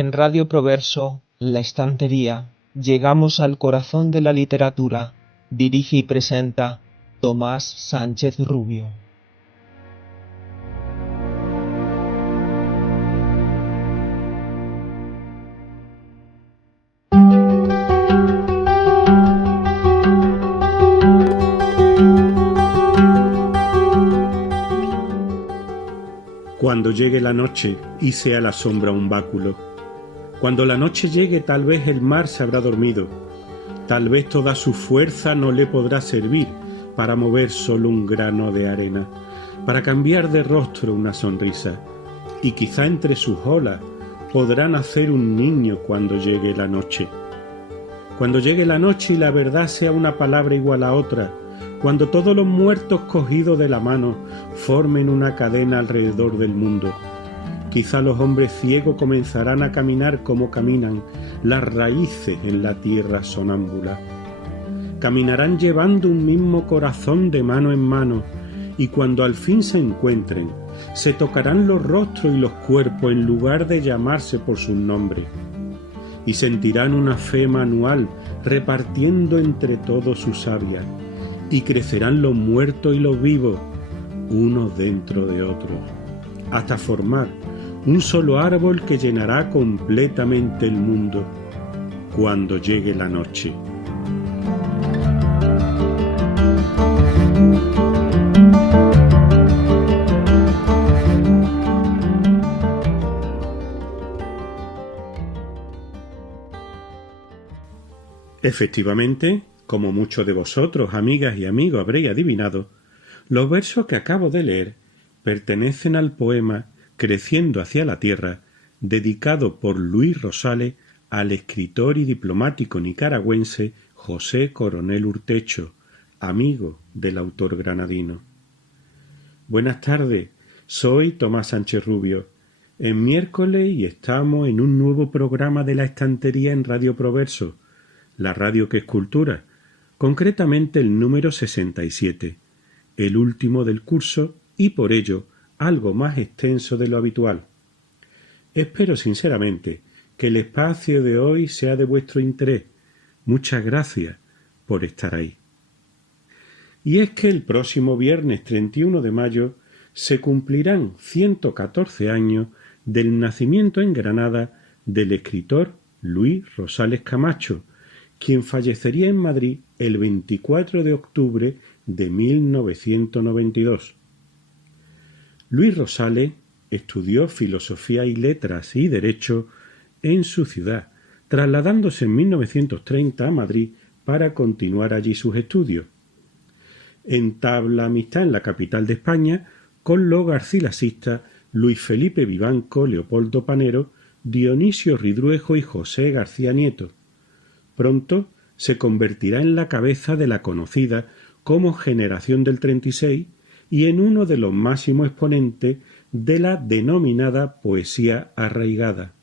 En Radio Proverso, La Estantería, llegamos al corazón de la literatura. Dirige y presenta Tomás Sánchez Rubio. Cuando llegue la noche y sea la sombra un báculo, cuando la noche llegue tal vez el mar se habrá dormido, tal vez toda su fuerza no le podrá servir para mover solo un grano de arena, para cambiar de rostro una sonrisa, y quizá entre sus olas podrá nacer un niño cuando llegue la noche. Cuando llegue la noche y la verdad sea una palabra igual a otra, cuando todos los muertos cogidos de la mano formen una cadena alrededor del mundo, quizá los hombres ciegos comenzarán a caminar como caminan las raíces en la tierra sonámbula. Caminarán llevando un mismo corazón de mano en mano, y cuando al fin se encuentren, se tocarán los rostros y los cuerpos en lugar de llamarse por sus nombres, y sentirán una fe manual repartiendo entre todos su savia, y crecerán los muertos y los vivos, unos dentro de otros, hasta formar un solo árbol que llenará completamente el mundo cuando llegue la noche. Efectivamente, como muchos de vosotros, amigas y amigos, habréis adivinado, los versos que acabo de leer pertenecen al poema Creciendo hacia la tierra, dedicado por Luis Rosales al escritor y diplomático nicaragüense José Coronel Urtecho, amigo del autor granadino. Buenas tardes, soy Tomás Sánchez Rubio. Es miércoles y estamos en un nuevo programa de La Estantería en Radio Proverso, la radio que es cultura, concretamente el número 67, el último del curso y por ello algo más extenso de lo habitual. Espero sinceramente que el espacio de hoy sea de vuestro interés. Muchas gracias por estar ahí. Y es que el próximo viernes 31 de mayo se cumplirán 114 años del nacimiento en Granada del escritor Luis Rosales Camacho, quien fallecería en Madrid el 24 de octubre de 1992. Luis Rosales estudió Filosofía y Letras y Derecho en su ciudad, trasladándose en 1930 a Madrid para continuar allí sus estudios. Entabla amistad en la capital de España con los garcilasistas Luis Felipe Vivanco, Leopoldo Panero, Dionisio Ridruejo y José García Nieto. Pronto se convertirá en la cabeza de la conocida como Generación del 36 y en uno de los máximos exponentes de la denominada poesía arraigada.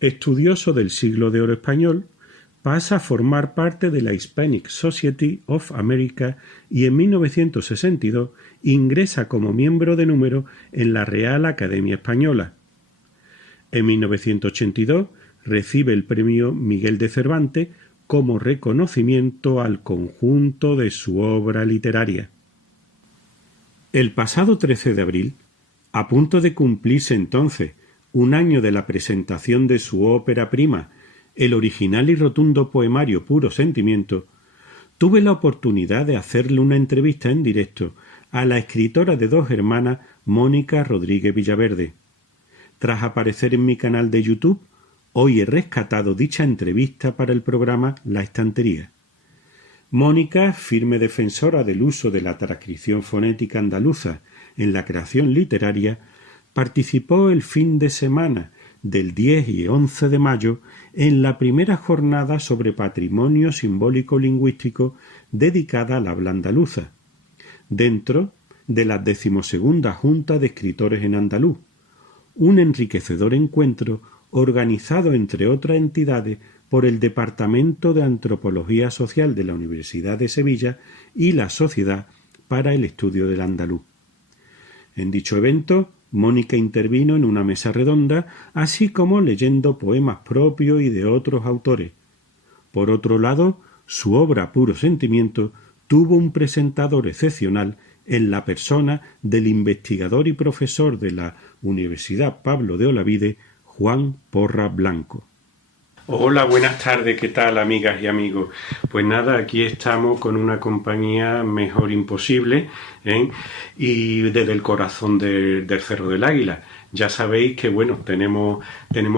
Estudioso del siglo de oro español, pasa a formar parte de la Hispanic Society of America y en 1962 ingresa como miembro de número en la Real Academia Española. En 1982 recibe el premio Miguel de Cervantes como reconocimiento al conjunto de su obra literaria. El pasado 13 de abril, a punto de cumplirse entonces un año de la presentación de su ópera prima, el original y rotundo poemario Puro Sentimiento, tuve la oportunidad de hacerle una entrevista en directo a la escritora de Dos Hermanas, Mónica Rodríguez Villaverde. Tras aparecer en mi canal de YouTube, hoy he rescatado dicha entrevista para el programa La Estantería. Mónica, firme defensora del uso de la transcripción fonética andaluza en la creación literaria, participó el fin de semana del 10 y 11 de mayo en la primera jornada sobre patrimonio simbólico lingüístico dedicada al habla andaluza, dentro de la 12ª Junta de Escritores en Andaluz, un enriquecedor encuentro organizado entre otras entidades por el Departamento de Antropología Social de la Universidad de Sevilla y la Sociedad para el Estudio del Andaluz. En dicho evento, Mónica intervino en una mesa redonda, así como leyendo poemas propios y de otros autores. Por otro lado, su obra Puro Sentimiento tuvo un presentador excepcional en la persona del investigador y profesor de la Universidad Pablo de Olavide, Juan Porra Blanco. Hola, buenas tardes, ¿qué tal, amigas y amigos? Pues nada, aquí estamos con una compañía mejor imposible, ¿eh? Y desde el corazón del Cerro del Águila. Ya sabéis que, bueno, tenemos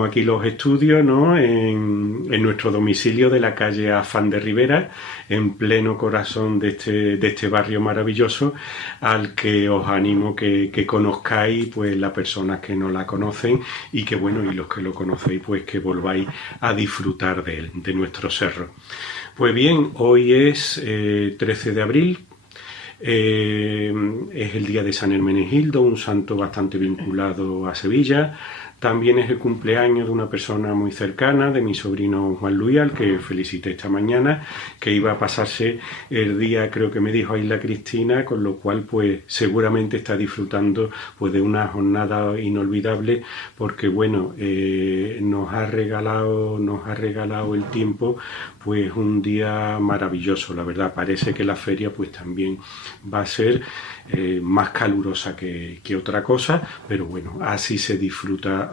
aquí los estudios, ¿no? En nuestro domicilio de la calle Afán de Rivera, en pleno corazón de este barrio maravilloso, al que os animo que conozcáis, pues, las personas que no la conocen y que, bueno, y los que lo conocéis, pues, que volváis a disfrutar de él, de nuestro cerro. Pues bien, hoy es 13 de abril. Es el día de San Hermenegildo, un santo bastante vinculado a Sevilla. También es el cumpleaños de una persona muy cercana, de mi sobrino Juan Luis, al que felicité esta mañana, que iba a pasarse el día, creo que me dijo, a Isla Cristina, con lo cual pues seguramente está disfrutando pues de una jornada inolvidable, porque bueno, nos ha regalado el tiempo pues un día maravilloso, la verdad. Parece que la feria pues también va a ser más calurosa que otra cosa, pero bueno, así se disfruta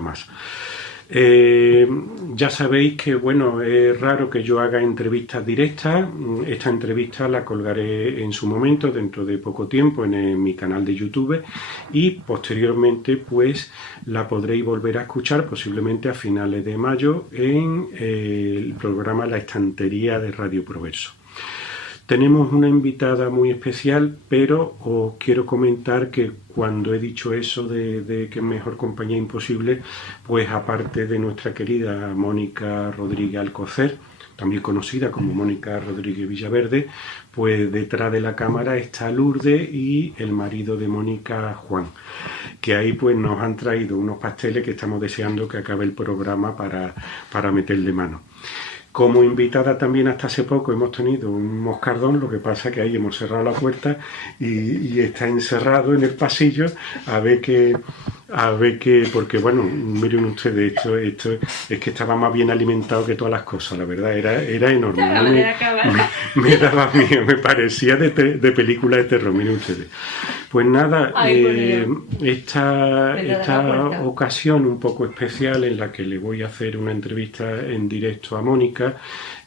más. Ya sabéis que bueno, es raro que yo haga entrevistas directas. Esta entrevista la colgaré en su momento, dentro de poco tiempo, en mi canal de YouTube, y posteriormente pues la podréis volver a escuchar posiblemente a finales de mayo en el programa La Estantería de Radio Proverso. Tenemos una invitada muy especial, pero os quiero comentar que cuando he dicho eso de que mejor compañía imposible, pues aparte de nuestra querida Mónica Rodríguez Alcocer, también conocida como Mónica Rodríguez Villaverde, pues detrás de la cámara está Lourdes y el marido de Mónica, Juan, que ahí pues nos han traído unos pasteles que estamos deseando que acabe el programa para meterle mano. Como invitada también hasta hace poco hemos tenido un moscardón, lo que pasa que ahí hemos cerrado la puerta y está encerrado en el pasillo a ver que, porque bueno, miren ustedes, esto es que estaba más bien alimentado que todas las cosas, la verdad, era enorme. Me daba miedo, me parecía de película de terror, miren ustedes. Pues nada, esta ocasión un poco especial en la que le voy a hacer una entrevista en directo a Mónica,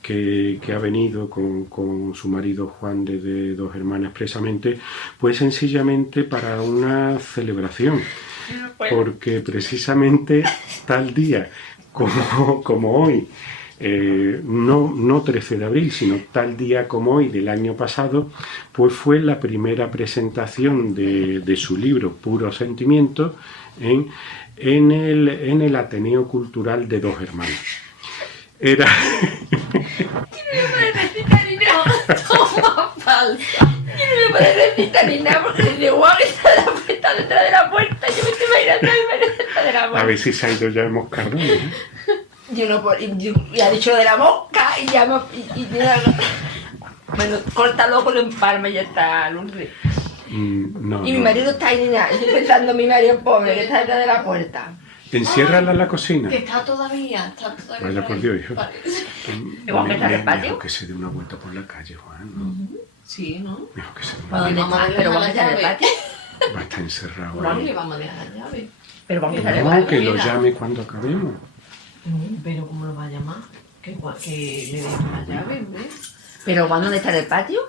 que ha venido con su marido Juan de Dos Hermanas expresamente, pues sencillamente para una celebración, porque precisamente tal día como hoy, no 13 de abril, sino tal día como hoy del año pasado, pues fue la primera presentación de su libro Puro Sentimiento en el Ateneo Cultural de Dos Hermanas. Era... No me recitar ni nada, toma falsa. No me puede recitar ni nada porque dice, guau, está la puerta detrás de la puerta. Yo me estoy imaginando el detrás de la puerta. A ver si se ha ido ya el moscardón, ¿eh? Yo no puedo, y ha dicho lo de la mosca y ya me... Bueno, córtalo con el empalme y ya está, Lourdes. No, Y mi marido está ahí, nada. Estoy pensando en mi marido pobre que está detrás de la puerta. Enciérrala en la cocina. Que está todavía. Vaya por Dios, hijo. Igual que está en el patio. Mejor que se dé una vuelta por la calle, Juan, ¿no? Sí, ¿no? Mejor que se dé una ¿Dónde vuelta. está? Pero vamos a estar en el patio. Va a estar encerrado No le ahí. vamos a dejar la llave. Pero vamos a estar en el No, patio. que lo llame cuando acabemos. Pero ¿cómo lo va a llamar? Que le deje la llave, ¿ves? Pero ¿cuándo está en el patio?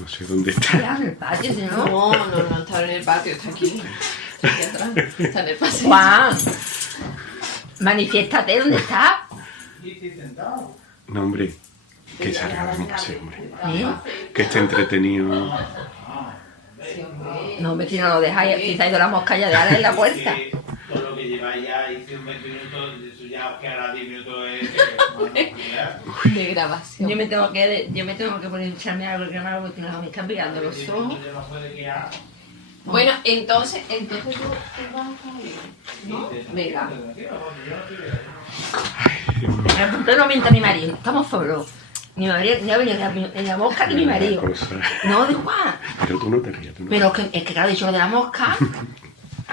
No sé dónde está. Ya, en el patio, si no. No está en el patio, está aquí. Está aquí atrás. Está en el pasillo. Juan, manifiéstate, ¿dónde está? No, hombre, que salga de mi casa, hombre. ¿Eh? Que esté entretenido. No, vecino, lo dejáis. Si se ha ido la mosca ya, déjala en la puerta. Todo lo que lleváis ya, hice un 20 minutos, eso ya os quedará 10 minutos De grabación. Yo me tengo que poner a echarme algo que no porque me están pegando los ojos. Bueno, entonces tú vas a estar bien, ¿no? Venga. Usted no mienta a mi marido, estamos solos. Mi marido, no ha venido ni la mosca ni mi marido. Cosa. No, de Juan. Pero tú no te rías, tú no. Pero es que claro, he dicho lo de la mosca.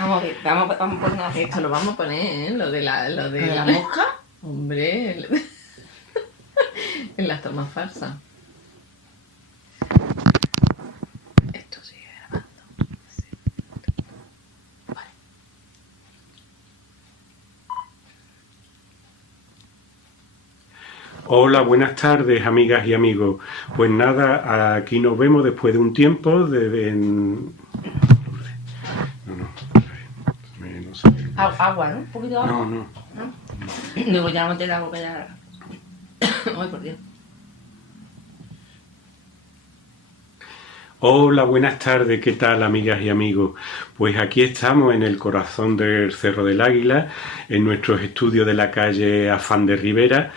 Vamos a ver, vamos a poner esto, lo vamos a poner, ¿eh? Lo de la mosca. Hombre, en las tomas falsas. Esto sigue grabando. Sí. Vale. Hola, buenas tardes, amigas y amigos. Pues nada, aquí nos vemos después de un tiempo No, no sé. Agua, ¿no? Un poquito de agua. No. Luego ya no te la boca ya. Ay, por Dios. Hola, buenas tardes, ¿qué tal, amigas y amigos? Pues aquí estamos en el corazón del Cerro del Águila, en nuestros estudios de la calle Afán de Rivera.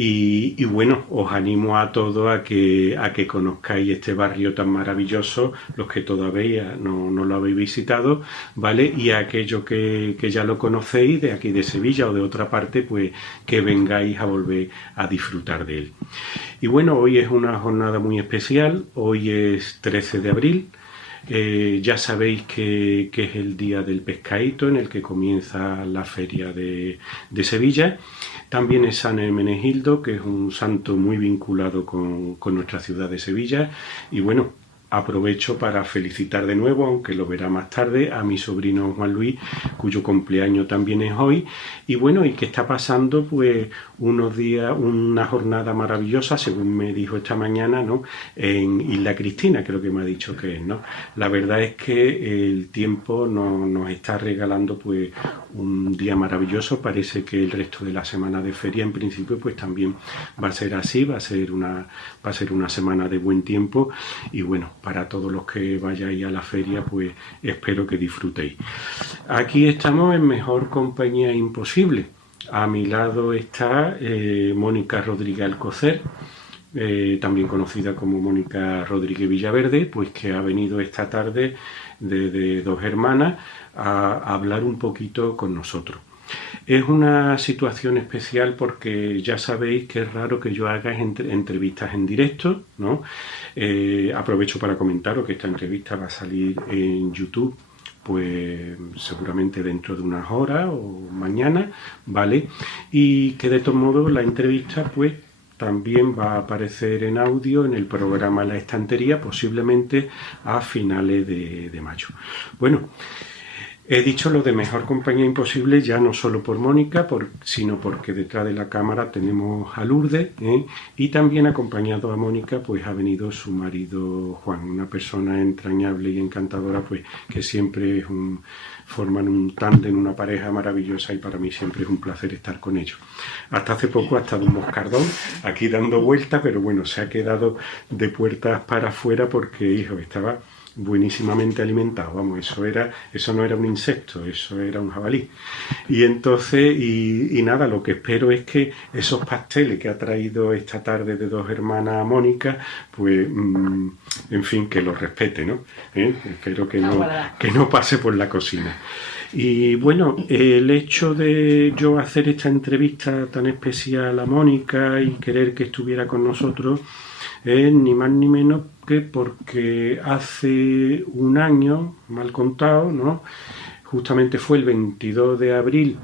Y bueno, os animo a todos a que conozcáis este barrio tan maravilloso, los que todavía no lo habéis visitado, ¿vale? Y a aquellos que ya lo conocéis, de aquí de Sevilla o de otra parte, pues que vengáis a volver a disfrutar de él. Y bueno, hoy es una jornada muy especial, hoy es 13 de abril. Ya sabéis que es el día del pescadito, en el que comienza la feria de Sevilla. También es San Hermenegildo, que es un santo muy vinculado con nuestra ciudad de Sevilla. Y bueno, aprovecho para felicitar de nuevo, aunque lo verá más tarde, a mi sobrino Juan Luis, cuyo cumpleaños también es hoy. Y bueno, y que está pasando pues unos días, una jornada maravillosa, según me dijo esta mañana, ¿no? En Isla Cristina, creo que me ha dicho que es, ¿no? La verdad es que el tiempo nos está regalando pues un día maravilloso. Parece que el resto de la semana de feria en principio pues también va a ser así, va a ser una semana de buen tiempo. Y bueno, para todos los que vayáis a la feria pues espero que disfrutéis. Aquí estamos en mejor compañía imposible. A mi lado está Mónica Rodríguez Alcocer, también conocida como Mónica Rodríguez Villaverde, pues que ha venido esta tarde de Dos Hermanas a hablar un poquito con nosotros. Es una situación especial porque ya sabéis que es raro que yo haga entrevistas en directo, ¿no? Aprovecho para comentaros que esta entrevista va a salir en YouTube, pues seguramente dentro de unas horas o mañana, ¿vale? Y que de todos modos la entrevista pues también va a aparecer en audio en el programa La Estantería, posiblemente a finales de mayo. Bueno, he dicho lo de mejor compañía imposible ya no solo por Mónica, sino porque detrás de la cámara tenemos a Lourdes, y también acompañado a Mónica pues ha venido su marido Juan, una persona entrañable y encantadora, pues que siempre forman un tándem, una pareja maravillosa, y para mí siempre es un placer estar con ellos. Hasta hace poco ha estado un moscardón aquí dando vueltas, pero bueno, se ha quedado de puertas para afuera porque, hijo, estaba buenísimamente alimentado, vamos, eso no era un insecto, eso era un jabalí. Y entonces, y nada, lo que espero es que esos pasteles que ha traído esta tarde de Dos Hermanas Mónica, pues, en fin, que los respete, ¿no? Espero que no pase por la cocina. Y bueno, el hecho de yo hacer esta entrevista tan especial a Mónica y querer que estuviera con nosotros es ni más ni menos que porque hace un año, mal contado, ¿no? Justamente fue el 22 de abril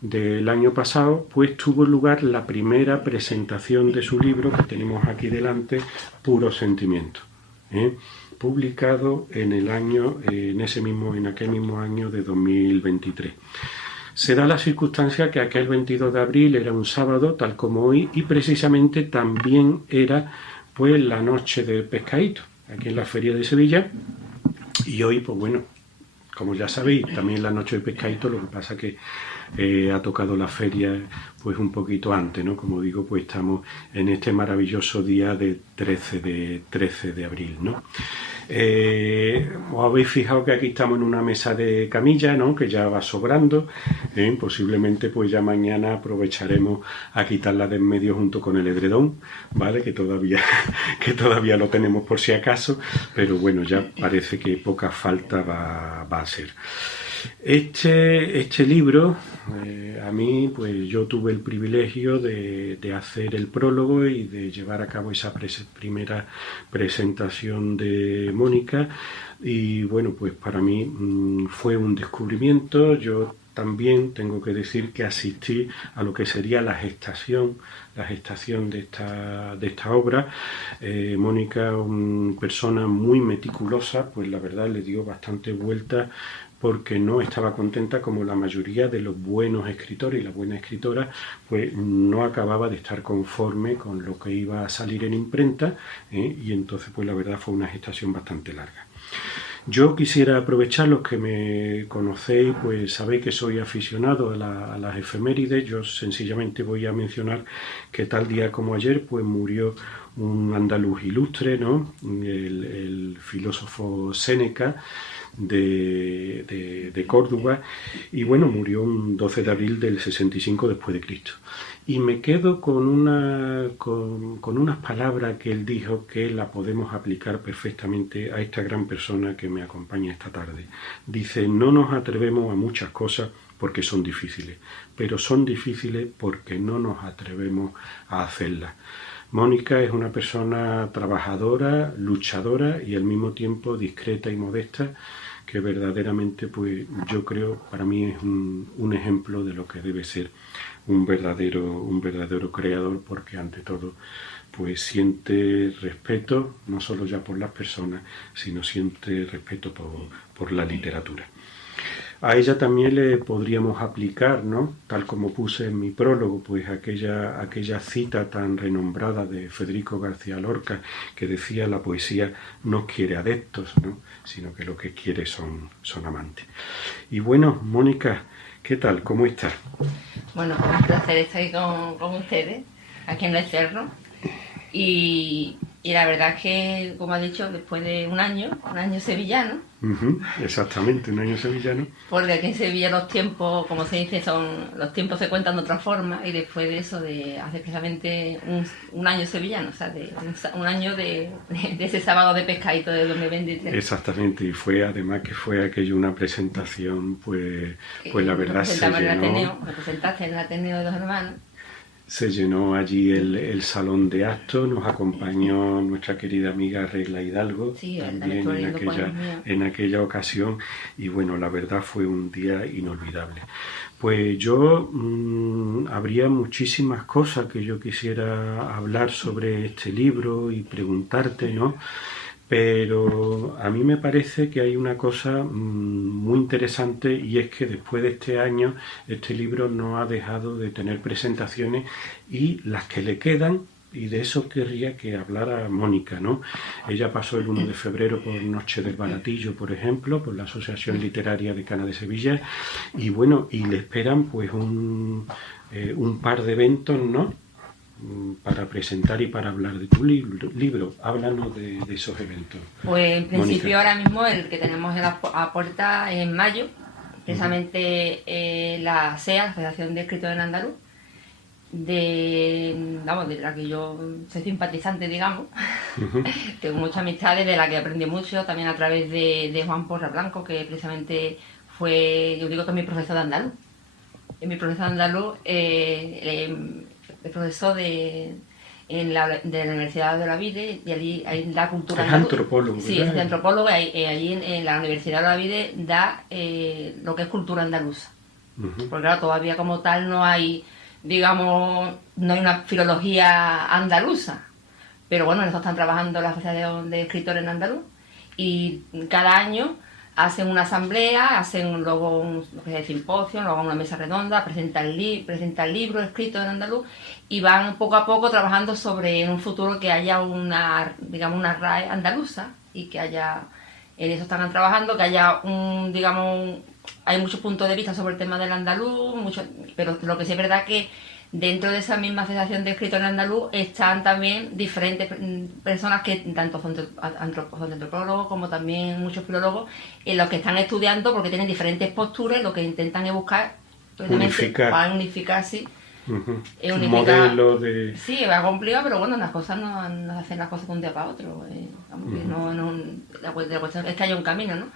del año pasado, pues tuvo lugar la primera presentación de su libro que tenemos aquí delante, Puro Sentimiento, publicado en aquel mismo año de 2023. Se da la circunstancia que aquel 22 de abril era un sábado, tal como hoy, y precisamente también era pues la noche del pescadito, aquí en la Feria de Sevilla. Y hoy, pues bueno, como ya sabéis, también la noche del pescadito, lo que pasa que ha tocado la feria pues un poquito antes, ¿no? Como digo, pues estamos en este maravilloso día de 13 de abril, ¿no? Os habéis fijado que aquí estamos en una mesa de camilla, ¿no? Que ya va sobrando, posiblemente pues ya mañana aprovecharemos a quitarla de en medio junto con el edredón, ¿vale? Que todavía lo tenemos por si acaso, pero bueno, ya parece que poca falta va a ser. Este libro, a mí, pues yo tuve el privilegio de hacer el prólogo y de llevar a cabo esa primera presentación de Mónica, Y bueno, pues para mí fue un descubrimiento. Yo también tengo que decir que asistí a lo que sería la gestación de esta obra. Mónica, una persona muy meticulosa, pues la verdad le dio bastante vuelta porque no estaba contenta, como la mayoría de los buenos escritores y la buena escritora, pues no acababa de estar conforme con lo que iba a salir en imprenta, y entonces pues la verdad fue una gestación bastante larga. Yo quisiera aprovechar, los que me conocéis, pues sabéis que soy aficionado a las efemérides. Yo sencillamente voy a mencionar que tal día como ayer pues murió un andaluz ilustre, ¿no? El filósofo Séneca de Córdoba, y bueno, murió un 12 de abril del 65 después de Cristo. Y me quedo con unas palabras que él dijo que la podemos aplicar perfectamente a esta gran persona que me acompaña esta tarde. Dice: no nos atrevemos a muchas cosas porque son difíciles, pero son difíciles porque no nos atrevemos a hacerlas. Mónica es una persona trabajadora, luchadora y al mismo tiempo discreta y modesta, que verdaderamente, pues yo creo, para mí es un ejemplo de lo que debe ser un verdadero creador, porque ante todo pues siente respeto, no solo ya por las personas, sino siente respeto por la literatura. A ella también le podríamos aplicar, ¿no?, tal como puse en mi prólogo, pues aquella cita tan renombrada de Federico García Lorca, que decía: la poesía no quiere adeptos, ¿no?, sino que lo que quiere son amantes. Y bueno, Mónica, ¿qué tal? ¿Cómo estás? Bueno, pues un placer estar aquí con ustedes, aquí en el cerro. Y la verdad es que, como ha dicho, después de un año sevillano. Exactamente, un año sevillano. Porque aquí en Sevilla los tiempos, como se dice, los tiempos se cuentan de otra forma, y después de eso, de hace precisamente un año sevillano, o sea, un año de ese sábado de pescadito de 2023. Exactamente, y fue además que fue aquello una presentación, pues la verdad se llenó. Me presentaste en el Ateneo de Dos Hermanos. Se llenó allí el salón de actos, nos acompañó nuestra querida amiga Regla Hidalgo, sí, también en aquella ocasión, y bueno, la verdad fue un día inolvidable. Pues yo habría muchísimas cosas que yo quisiera hablar sobre este libro y preguntarte, ¿no? Pero a mí me parece que hay una cosa muy interesante, y es que después de este año este libro no ha dejado de tener presentaciones, y las que le quedan, y de eso querría que hablara Mónica, ¿no? Ella pasó el 1 de febrero por Noche del Baratillo, por ejemplo, por la Asociación Literaria de Cana de Sevilla, y bueno, y le esperan pues un par de eventos, ¿no?, para presentar y para hablar de tu libro. Háblanos de esos eventos. Pues en principio, Mónica. ahora mismo el que tenemos a puerta en mayo, precisamente la SEA, la Federación de Escritores en Andaluz, de la que yo soy simpatizante, digamos. Tengo muchas amistades, de la que aprendí mucho, también a través de Juan Porra Blanco, que precisamente fue, yo digo que es mi profesor de andaluz. Es mi profesor de andaluz, el profesor de la Universidad de Olavide, y allí da cultura andaluza. Es antropólogo, sí, ¿verdad? es antropólogo, y allí en la Universidad de Olavide da lo que es cultura andaluza. Porque claro, todavía como tal no hay, digamos, no hay una filología andaluza. Pero bueno, en eso están trabajando la Asociación de Escritores en Andaluz, y cada año hacen una asamblea, hacen luego lo que es el simposio, luego una mesa redonda, presentan libros escritos en andaluz, y van poco a poco trabajando sobre en un futuro que haya una RAE andaluza, y que haya, en eso están trabajando, que haya hay muchos puntos de vista sobre el tema del andaluz, pero lo que sí es verdad que dentro de esa misma asociación de escritores andaluz están también diferentes personas que tanto son antropólogos como también muchos filólogos, en los que están estudiando, porque tienen diferentes posturas, lo que intentan es buscar unificar, sí. Es un modelo de... Sí, va complicado, pero bueno, las cosas no hacen las cosas de un día para otro. La cuestión es que haya un camino, ¿no?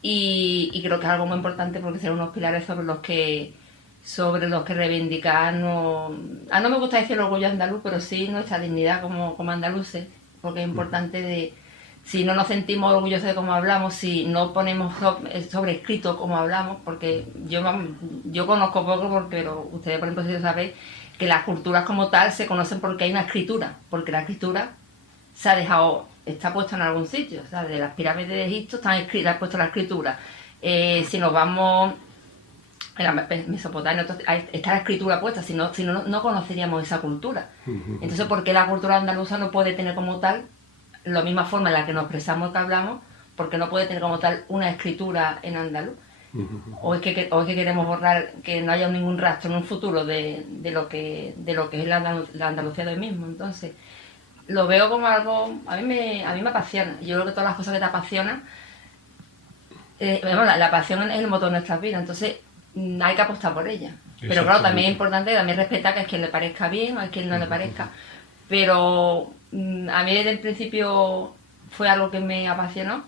Y creo que es algo muy importante, porque serán unos pilares sobre los que reivindicar, no me gusta decir el orgullo andaluz, pero sí nuestra dignidad como andaluces, porque es importante si no nos sentimos orgullosos de cómo hablamos, si no ponemos sobrescrito cómo hablamos, porque yo conozco poco, pero ustedes, por ejemplo, si sabéis que las culturas como tal se conocen porque hay una escritura, porque la escritura se ha dejado, está puesta en algún sitio, o sea, de las pirámides de Egipto están puesta la escritura. Si nos vamos en la Mesopotamia, está la escritura puesta, si no, no conoceríamos esa cultura. Entonces, ¿por qué la cultura andaluza no puede tener como tal la misma forma en la que nos expresamos, que hablamos, porque no puede tener como tal una escritura en andaluz? O es que queremos borrar, que no haya ningún rastro en un futuro de lo que es la Andalucía de hoy mismo. Entonces, lo veo como algo, a mí me apasiona. Yo creo que todas las cosas que te apasionan, la pasión es el motor de nuestras vidas, entonces hay que apostar por ella. Pero claro, también es importante también respetar que a quien le parezca bien o a quien no le parezca. Pero a mí desde el principio fue algo que me apasionó.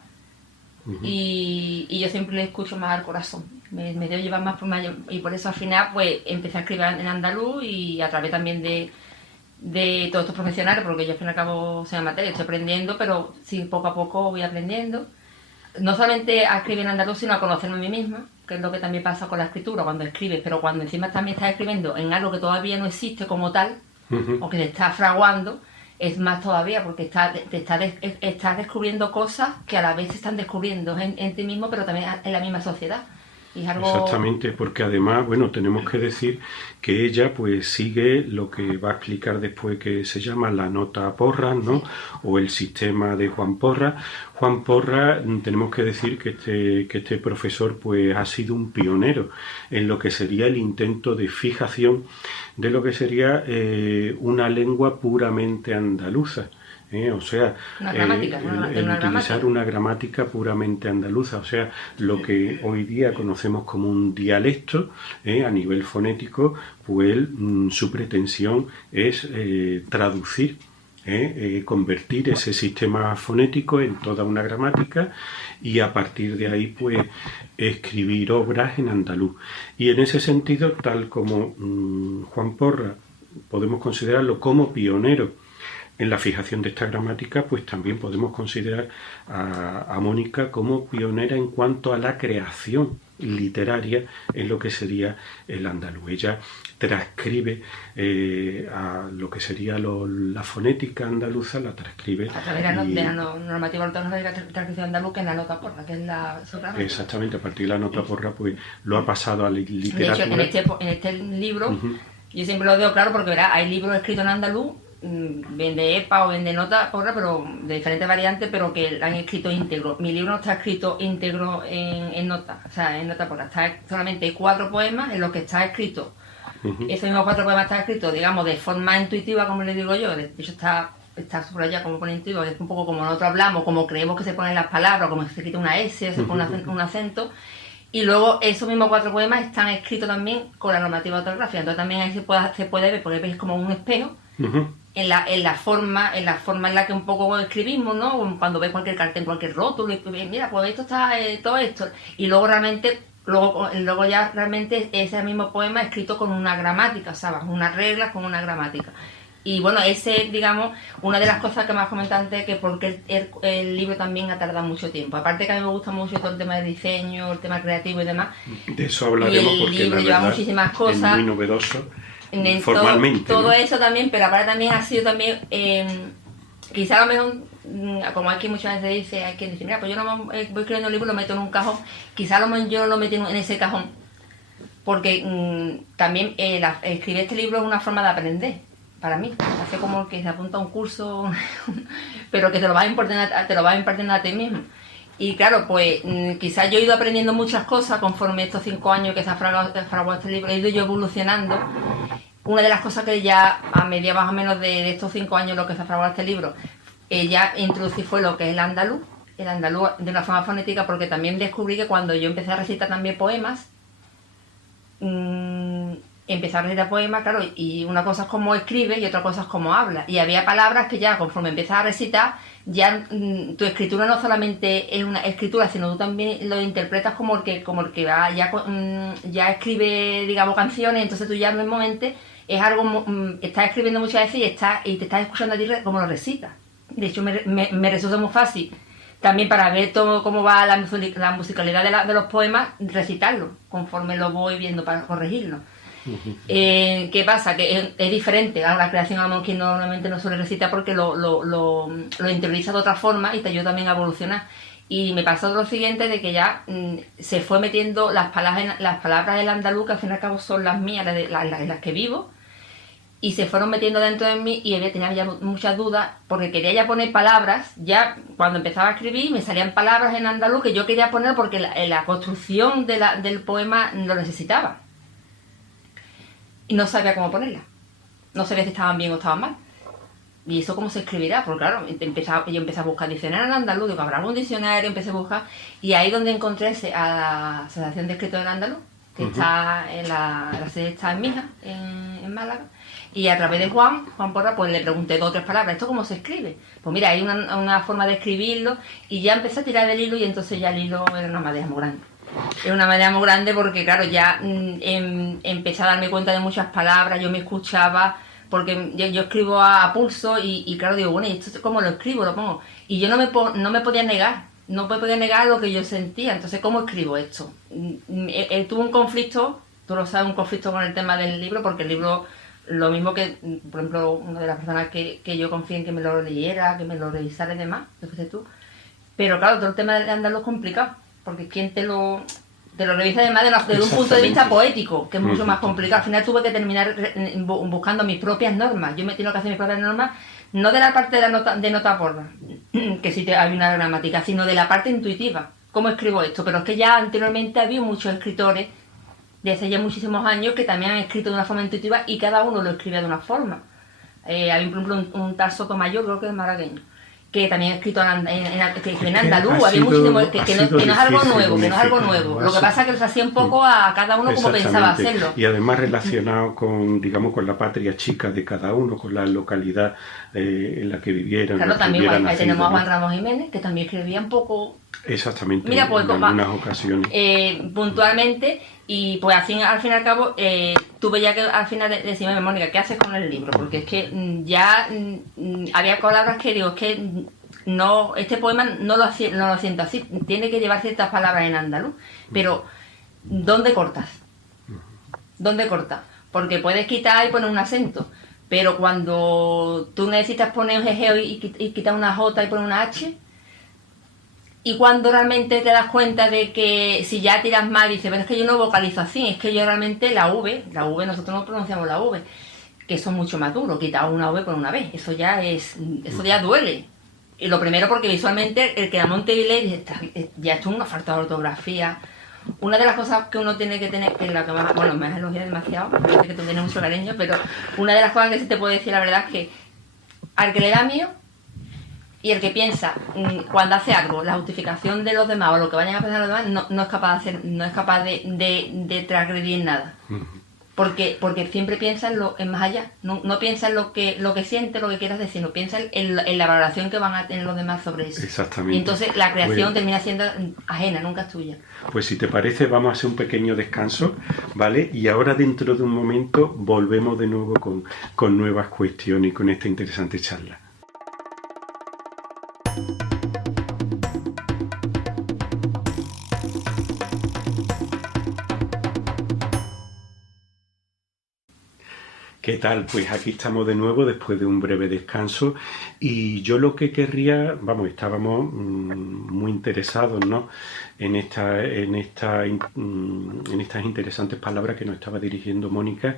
Y yo siempre le escucho más al corazón, me debo llevar más por mayor, y por eso al final pues empecé a escribir en andaluz, y a través también de todos estos profesionales, porque yo al fin y al cabo soy materia, estoy aprendiendo, pero sí, poco a poco voy aprendiendo, no solamente a escribir en andaluz, sino a conocerme a mí misma, que es lo que también pasa con la escritura cuando escribes, pero cuando encima también estás escribiendo en algo que todavía no existe como tal, o que te está fraguando, es más todavía, porque estás descubriendo cosas que a la vez se están descubriendo en ti mismo, pero también en la misma sociedad. Y es algo... Exactamente, porque además, bueno, tenemos que decir que ella pues sigue lo que va a explicar después, que se llama la nota Porras, ¿no? O el sistema de Juan Porras. Juan Porras, tenemos que decir que este profesor pues ha sido un pionero en lo que sería el intento de fijación de lo que sería una lengua puramente andaluza. O sea, el utilizar una gramática puramente andaluza, o sea, lo que hoy día conocemos como un dialecto a nivel fonético, pues su pretensión es traducir, convertir ese sistema fonético en toda una gramática, y a partir de ahí pues escribir obras en andaluz. Y en ese sentido, tal como Juan Porras, podemos considerarlo como pionero en la fijación de esta gramática, pues también podemos considerar a Mónica como pionera en cuanto a la creación literaria en lo que sería el andaluz. Ella transcribe a lo que sería la fonética andaluza, la transcribe a través de la normativa ortográfica de transcripción andaluz, que es la nota porra, que es la soprano. Exactamente, a partir de la nota porra pues lo ha pasado a la literatura. De hecho, en este libro, yo siempre lo veo claro, porque verá, hay libros escritos en andaluz, vende EPA o vende nota porra, pero de diferentes variantes, pero que han escrito íntegro. Mi libro no está escrito íntegro en nota, o sea, en nota porra. Solamente hay 4 poemas en los que está escrito. Esos mismos 4 poemas están escritos, digamos, de forma intuitiva, como le digo yo. De hecho, está subrayado como por intuitivo, es un poco como nosotros hablamos, como creemos que se ponen las palabras, como se quita una S o se pone un acento. Y luego esos mismos 4 poemas están escritos también con la normativa ortográfica. Entonces también ahí se puede ver, porque veis como un espejo, en la forma en la que un poco escribimos, ¿no? Cuando ves cualquier cartel, cualquier rótulo, y mira, pues esto está, todo esto. Y luego ya realmente ese mismo poema escrito con una gramática, ¿sabes? Unas reglas con una gramática. Y bueno, ese, digamos, una de las cosas que me has comentado antes, que porque el libro también ha tardado mucho tiempo. Aparte que a mí me gusta mucho todo el tema de diseño, el tema creativo y demás. De eso hablaremos, y porque libro lleva muchísimas cosas. Es muy novedoso, formalmente. Todo ¿no? eso también, pero aparte también ha sido también, quizá a lo mejor, como aquí muchas veces dice, hay quien dice, mira, pues yo no voy escribiendo un libro, lo meto en un cajón. Quizá a lo mejor yo no lo metí en ese cajón, porque también escribir este libro es una forma de aprender. Para mí, hace como que se apunta a un curso, pero que te lo vas impartiendo a ti mismo. Y claro, pues quizás yo he ido aprendiendo muchas cosas conforme estos 5 años que se ha fraguado este libro, he ido yo evolucionando. Una de las cosas que ya a medida más o menos de estos 5 años lo que se ha fraguado este libro, ya introducí fue lo que es el andaluz de una forma fonética, porque también descubrí que cuando yo empecé a recitar también poemas, empezar a recitar poemas, claro, y una cosa es cómo escribes y otra cosa es cómo hablas. Y había palabras que ya conforme empiezas a recitar, ya tu escritura no solamente es una escritura, sino tú también lo interpretas como el que va, ya escribe, digamos, canciones, entonces tú ya normalmente es algo, estás escribiendo muchas veces y te estás escuchando a ti como lo recitas. De hecho, me resulta muy fácil también para ver todo cómo va la musicalidad de los poemas, recitarlo, conforme lo voy viendo para corregirlo. ¿Qué pasa? Que es diferente a la creación, a lo mejor que normalmente no suele recitar porque lo interioriza de otra forma y te ayuda también a evolucionar. Y me pasó lo siguiente, de que ya se fue metiendo las palabras del andaluz, que al fin y al cabo son las mías, las que vivo, y se fueron metiendo dentro de mí y tenía ya muchas dudas, porque quería ya poner palabras, ya cuando empezaba a escribir me salían palabras en andaluz que yo quería poner porque la construcción del poema lo necesitaba. Y no sabía cómo ponerlas. No sabía si estaban bien o estaban mal. ¿Y eso cómo se escribirá? Porque claro, yo empecé a buscar diccionario en andaluz, digo, habrá algún diccionario, empecé a buscar, y ahí donde encontré a la Asociación de Escritores Andaluz, que está en la sede está en Mija, en Málaga, y a través de Juan Porra, pues le pregunté 2 o 3 palabras, ¿esto cómo se escribe? Pues mira, hay una forma de escribirlo, y ya empecé a tirar del hilo, y entonces ya el hilo era una madera muy grande. Era una madera muy grande porque claro, ya empecé a darme cuenta de muchas palabras, yo me escuchaba, porque yo escribo a pulso y claro, digo, bueno, ¿y esto cómo lo escribo? Lo pongo. Y yo no me podía negar, no me podía negar lo que yo sentía. Entonces, ¿cómo escribo esto? Tuve un conflicto, tú lo sabes, un conflicto con el tema del libro, porque el libro, lo mismo que, por ejemplo, una de las personas que yo confío en que me lo leyera, que me lo revisara y demás, lo fuiste tú. Pero claro, todo el tema de andaluz es complicado, porque ¿quién te lo revisa además desde un punto de vista poético, que es mucho más complicado? Al final tuve que terminar buscando mis propias normas. Yo me tengo que hacer mis propias normas, no de la parte de nota porra, que sí hay una gramática, sino de la parte intuitiva. ¿Cómo escribo esto? Pero es que ya anteriormente había muchos escritores de hace ya muchísimos años que también han escrito de una forma intuitiva y cada uno lo escribía de una forma. Había, por ejemplo, un tal Sotomayor, creo que es malagueño, que también ha escrito en andaluz, había muchísimo, que no es algo nuevo, Lo que pasa es que los hacía un poco a cada uno como pensaba hacerlo. Y además relacionado con, digamos, con la patria chica de cada uno, con la localidad en la que vivieran. Claro, también ahí tenemos a Juan Ramos Jiménez, que también escribía un poco... Exactamente, mira, pues, en algunas ocasiones. Puntualmente, y pues al fin y al cabo tuve ya que al final decirme, Mónica, ¿qué haces con el libro? Porque es que ya había palabras que digo, es que no, este poema no lo siento así, tiene que llevar ciertas palabras en andaluz, pero ¿dónde cortas? ¿Dónde cortas? Porque puedes quitar y poner un acento, pero cuando tú necesitas poner un jejeo y quitar una J y poner una H, y cuando realmente te das cuenta de que si ya tiras mal, dices, pero es que yo no vocalizo así, es que yo realmente la V, nosotros no pronunciamos la V, que eso es mucho más duro, quitar una V por una B, eso ya duele. Y lo primero porque visualmente el que la monte y lee, ya esto es una falta de ortografía. Una de las cosas que uno tiene que tener, que es la que más, bueno, me has elogiado demasiado, me parece que tú tienes mucho cariño, pero una de las cosas que sí te puedo decir la verdad es que al que le da mío, y el que piensa, cuando hace algo, la justificación de los demás o lo que vayan a pensar los demás, no es capaz de hacer, no es capaz de transgredir nada. Porque siempre piensa en más allá, no piensa en lo que siente, lo que quieras decir, no piensa en la valoración que van a tener los demás sobre eso. Exactamente. Y entonces la creación termina siendo ajena, nunca es tuya. Pues si te parece, vamos a hacer un pequeño descanso, ¿vale? Y ahora dentro de un momento volvemos de nuevo con nuevas cuestiones y con esta interesante charla. ¿Qué tal? Pues aquí estamos de nuevo después de un breve descanso y yo lo que querría, estábamos muy interesados, ¿no?, en estas interesantes palabras que nos estaba dirigiendo Mónica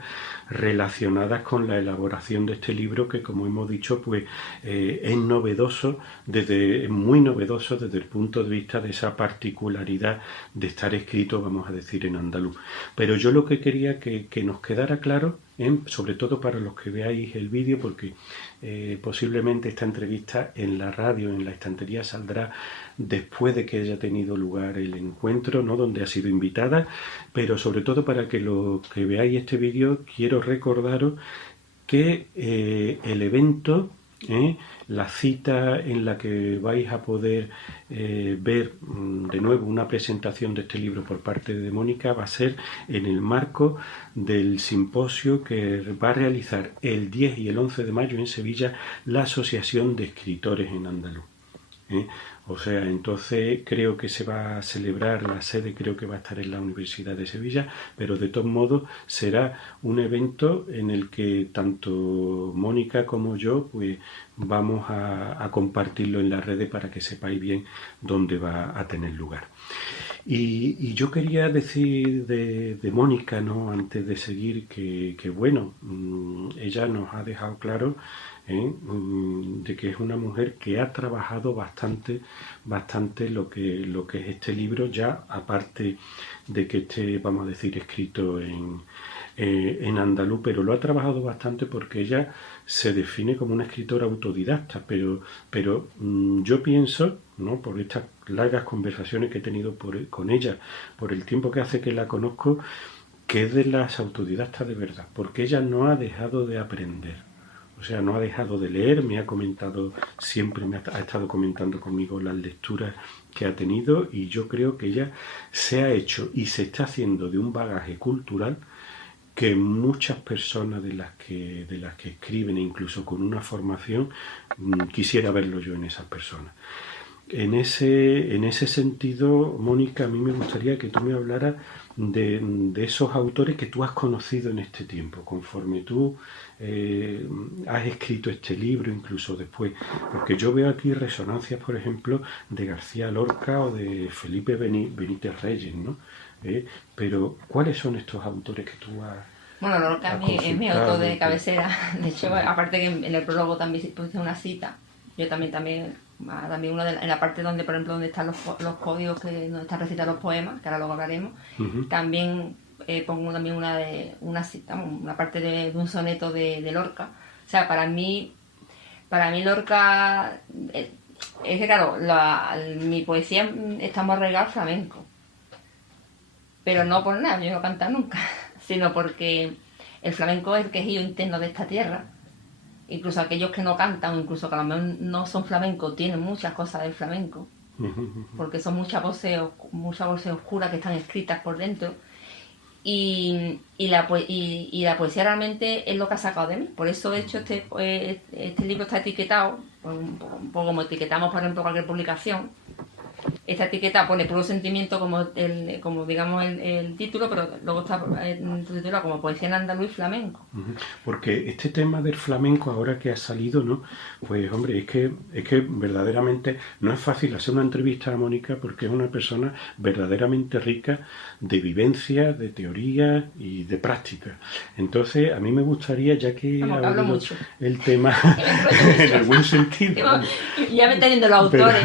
relacionadas con la elaboración de este libro que, como hemos dicho, pues es muy novedoso desde el punto de vista de esa particularidad de estar escrito, vamos a decir, en andaluz. Pero yo lo que quería que nos quedara claro, sobre todo para los que veáis el vídeo, porque posiblemente esta entrevista en la radio, en la estantería, saldrá después de que haya tenido lugar el encuentro, ¿no?, donde ha sido invitada, pero sobre todo para que los que veáis este vídeo, quiero recordaros que el evento, la cita en la que vais a poder ver de nuevo una presentación de este libro por parte de Mónica, va a ser en el marco del simposio que va a realizar el 10 y el 11 de mayo en Sevilla la Asociación de Escritores en Andaluz. O sea, entonces creo que se va a celebrar, la sede creo que va a estar en la Universidad de Sevilla, pero de todos modos será un evento en el que tanto Mónica como yo pues vamos a compartirlo en las redes para que sepáis bien dónde va a tener lugar. Y yo quería decir de Mónica, ¿no? Antes de seguir, que bueno, ella nos ha dejado claro de que es una mujer que ha trabajado bastante lo que es este libro, ya aparte de que esté, vamos a decir, escrito en andaluz, pero lo ha trabajado bastante porque ella se define como una escritora autodidacta, pero yo pienso, ¿no? Por estas largas conversaciones que he tenido con ella, por el tiempo que hace que la conozco, que es de las autodidactas de verdad, porque ella no ha dejado de aprender. O sea, no ha dejado de leer, me ha comentado, siempre ha estado comentando conmigo las lecturas que ha tenido, y yo creo que ella se ha hecho y se está haciendo de un bagaje cultural que muchas personas de las que escriben, incluso con una formación, quisiera verlo yo en esas personas. En ese sentido, Mónica, a mí me gustaría que tú me hablaras de esos autores que tú has conocido en este tiempo, conforme tú has escrito este libro, incluso después, porque yo veo aquí resonancias, por ejemplo, de García Lorca o de Felipe Benítez Reyes, ¿no? Pero, ¿cuáles son estos autores que tú has... Bueno, Lorca es mi autor de cabecera. De hecho, aparte que en el prólogo también puse una cita. Yo también uno en la parte donde, por ejemplo, donde están los códigos, donde están recitados los poemas, que ahora luego hablaremos, también pongo también una cita, una parte de un soneto de Lorca. O sea, para mí Lorca es que, claro, mi poesía está muy arraigada al flamenco. Pero no por nada, yo no canto nunca, sino porque el flamenco es el quejido interno de esta tierra. Incluso aquellos que no cantan, o incluso que a lo mejor no son flamencos, tienen muchas cosas del flamenco, porque son muchas voces oscuras que están escritas por dentro. Y la poesía realmente es lo que ha sacado de mí. Por eso, de hecho, este libro está etiquetado, un poco como etiquetamos, por ejemplo, cualquier publicación. Esta etiqueta pone puro sentimiento como digamos el título, pero luego está titulado como poesía en andaluz y flamenco. Porque este tema del flamenco, ahora que ha salido, ¿no? Pues hombre, es que verdaderamente no es fácil hacer una entrevista a Mónica, porque es una persona verdaderamente rica de vivencia, de teoría y de práctica. Entonces, a mí me gustaría, ya que ha habido el tema en el buen sentido. Ya me están viendo los autores,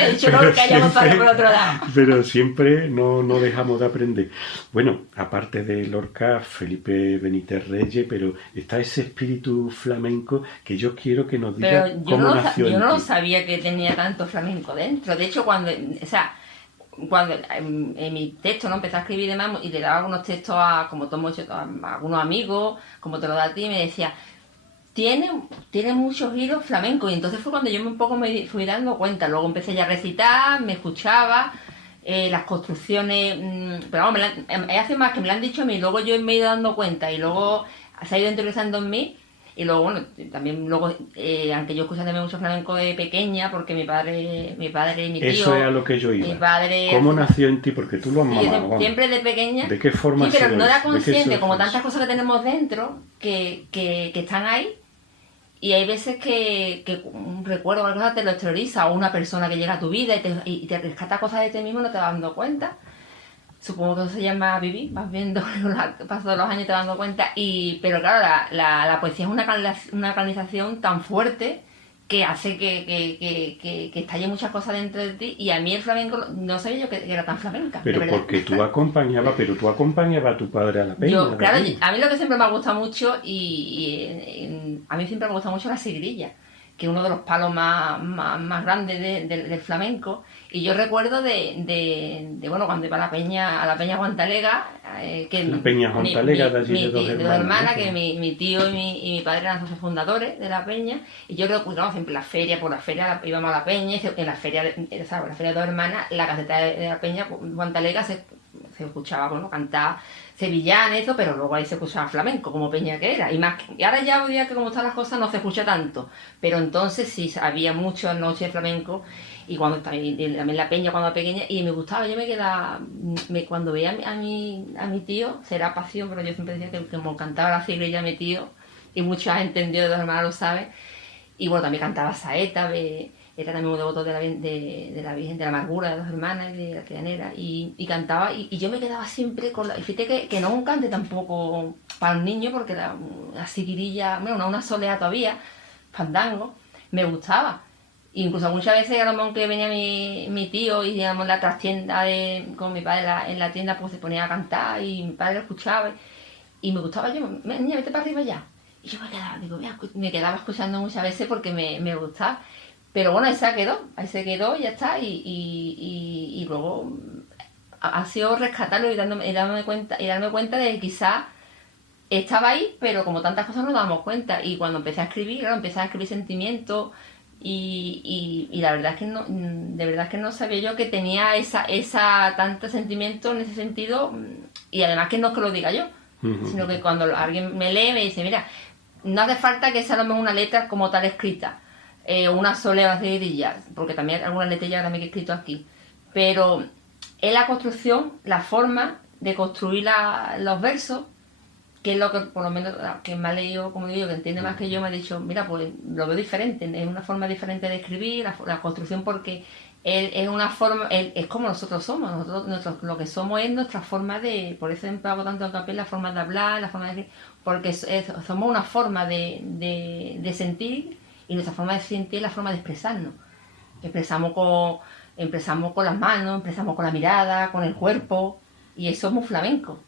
he dicho no, que hayamos pasado por otro lado. Pero siempre no dejamos de aprender. Bueno, aparte de Lorca, Felipe Benítez Reyes, pero está ese espíritu flamenco que yo quiero que nos diga cómo nació en ti. Yo no lo sabía que tenía tanto flamenco dentro. De hecho, cuando en mi texto no empecé a escribir y demás, y le daba algunos textos a algunos amigos, como te lo da a ti, y me decía, tiene muchos giros flamencos. Y entonces fue cuando yo un poco me fui dando cuenta. Luego empecé ya a recitar, me escuchaba las construcciones, pero vamos, hace más que me lo han dicho a mí, luego yo me he ido dando cuenta y luego se ha ido interiorizando en mí. Y luego, bueno, también aunque yo escuché también mucho flamenco de pequeña, porque mi padre y mi tío... Eso es a lo que yo iba. Mi padre... ¿Cómo nació en ti? Porque tú lo has mamado. Siempre de pequeña. ¿De qué forma? Sí, pero no era consciente, como tantas cosas que tenemos dentro, que están ahí. Y hay veces que un recuerdo o algo te lo exterioriza, o una persona que llega a tu vida y te rescata cosas de ti mismo y no te vas dando cuenta. Supongo que eso se llama vivir, vas viendo, pasan los años y te vas dando cuenta. Pero claro, la poesía es una canalización tan fuerte que hace que estalle muchas cosas dentro de ti. Y a mí el flamenco, no sabía yo que era tan flamenca. Pero porque tú acompañabas a tu padre a la peña. Claro, a mí lo que siempre me ha gustado mucho, a mí siempre me gusta mucho la sigrilla, que es uno de los palos más grandes del flamenco. Y yo recuerdo bueno, cuando iba a la peña Guantalega, que la peña Guantalega de allí de dos hermanas, que mi tío y mi padre eran los fundadores de la peña. Y yo creo que siempre por la feria íbamos a la peña, y en la feria de dos hermanas, la caseta de la peña Guantalega se se escuchaba, bueno, cantar sevillana, eso, pero luego ahí se escuchaba flamenco, como Peña que era. Y ahora ya hoy día que como están las cosas no se escucha tanto, pero entonces sí había muchas noches de flamenco, y cuando y también la Peña cuando era pequeña, y me gustaba, yo me quedaba, cuando veía a mi tío, será pasión, pero yo siempre decía que como cantaba la cigrilla a mi tío, y mucha gente entendió de los hermanos lo sabe, y bueno, también cantaba saeta, era también un devoto de la Virgen de la Amargura, de las hermanas, de la Crianera, y cantaba, y yo me quedaba siempre con la... Y fíjate que no es un cante tampoco para un niño, porque la siguirilla, bueno, no una soleá todavía, fandango, me gustaba. Incluso muchas veces, a lo mejor que venía mi tío y íbamos en la trastienda con mi padre en la tienda, pues se ponía a cantar y mi padre lo escuchaba, y me gustaba. Yo, niña, vete para arriba ya. Y yo me quedaba escuchando muchas veces porque me gustaba. Pero bueno, ahí se quedó y ya está. Y luego ha sido rescatarlo y darme cuenta de que quizás estaba ahí, pero como tantas cosas no nos damos cuenta. Y cuando empecé a escribir, claro, empecé a escribir sentimientos, y la verdad es que no, de verdad es que no sabía yo que tenía esa tanto sentimiento en ese sentido, y además que no es que lo diga yo, sino que cuando alguien me lee me dice, mira, no hace falta que sea lo mejor una letra como tal escrita, una sola seguidilla, porque también algunas letrillas también que he escrito aquí, pero es la construcción, la forma de construir los versos, que es lo que por lo menos que me ha leído, como digo, que entiende más que yo, me ha dicho, mira, pues lo veo diferente, es una forma diferente de escribir, la construcción, porque es una forma, es como nosotros somos, lo que somos es nuestra forma de, por eso siempre hago tanto hincapié en la forma de hablar, la forma de, porque somos una forma de sentir, y nuestra forma de sentir es la forma de expresarnos. Expresamos con las manos, expresamos con la mirada, con el cuerpo, y eso es muy flamenco.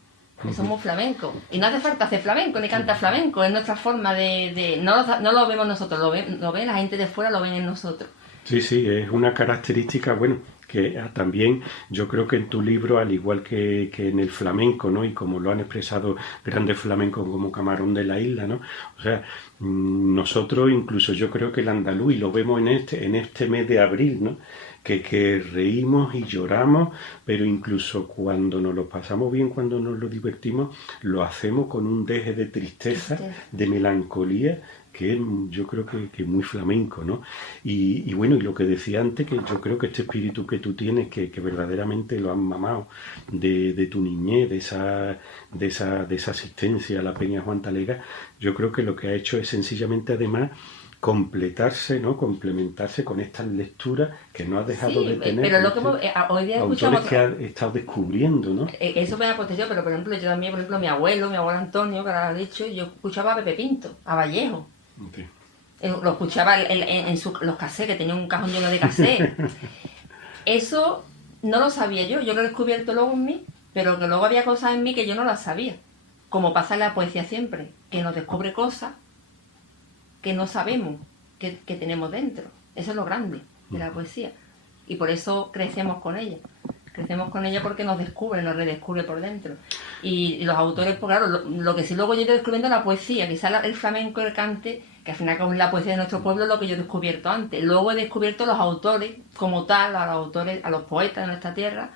Eso es muy flamenco. Y no hace falta hacer flamenco ni cantar flamenco, es nuestra forma no lo vemos nosotros, lo ven la gente de fuera, lo ven en nosotros. Sí, es una característica, bueno, que también yo creo que en tu libro, al igual que en el flamenco, ¿no? Y como lo han expresado grandes flamencos como Camarón de la Isla, ¿no? O sea, nosotros, incluso yo creo que el andaluz, y lo vemos en este mes de abril, ¿no? Que reímos y lloramos, pero incluso cuando nos lo pasamos bien, cuando nos lo divertimos, lo hacemos con un deje de tristeza, de melancolía, que yo creo que muy flamenco, ¿no? Y bueno, y lo que decía antes, que yo creo que este espíritu que tú tienes, que verdaderamente lo han mamado de tu niñez, de esa asistencia a la Peña Juan Talega, yo creo que lo que ha hecho es sencillamente, además, completarse, ¿no? Complementarse con estas lecturas que no has dejado de tener. Pero lo que hoy día escuchamos que has estado descubriendo, ¿no? Eso me ha protegido, pero por ejemplo, yo también, mi abuelo Antonio, que ahora lo ha dicho, yo escuchaba a Pepe Pinto, a Vallejo. Sí. Lo escuchaba en los cassettes, que tenía un cajón lleno de cassettes. Eso no lo sabía yo lo he descubierto luego en mí, pero que luego había cosas en mí que yo no las sabía. Como pasa en la poesía siempre, que nos descubre cosas que no sabemos que tenemos dentro. Eso es lo grande de la poesía. Y por eso crecemos con ella. Crecemos con ella porque nos redescubre por dentro. Y los autores, pues claro, lo que sí luego yo he ido descubriendo la poesía, quizás el flamenco, el cante, que al final como es la poesía de nuestro pueblo, es lo que yo he descubierto antes. Luego he descubierto los autores como tal, a los poetas de nuestra tierra.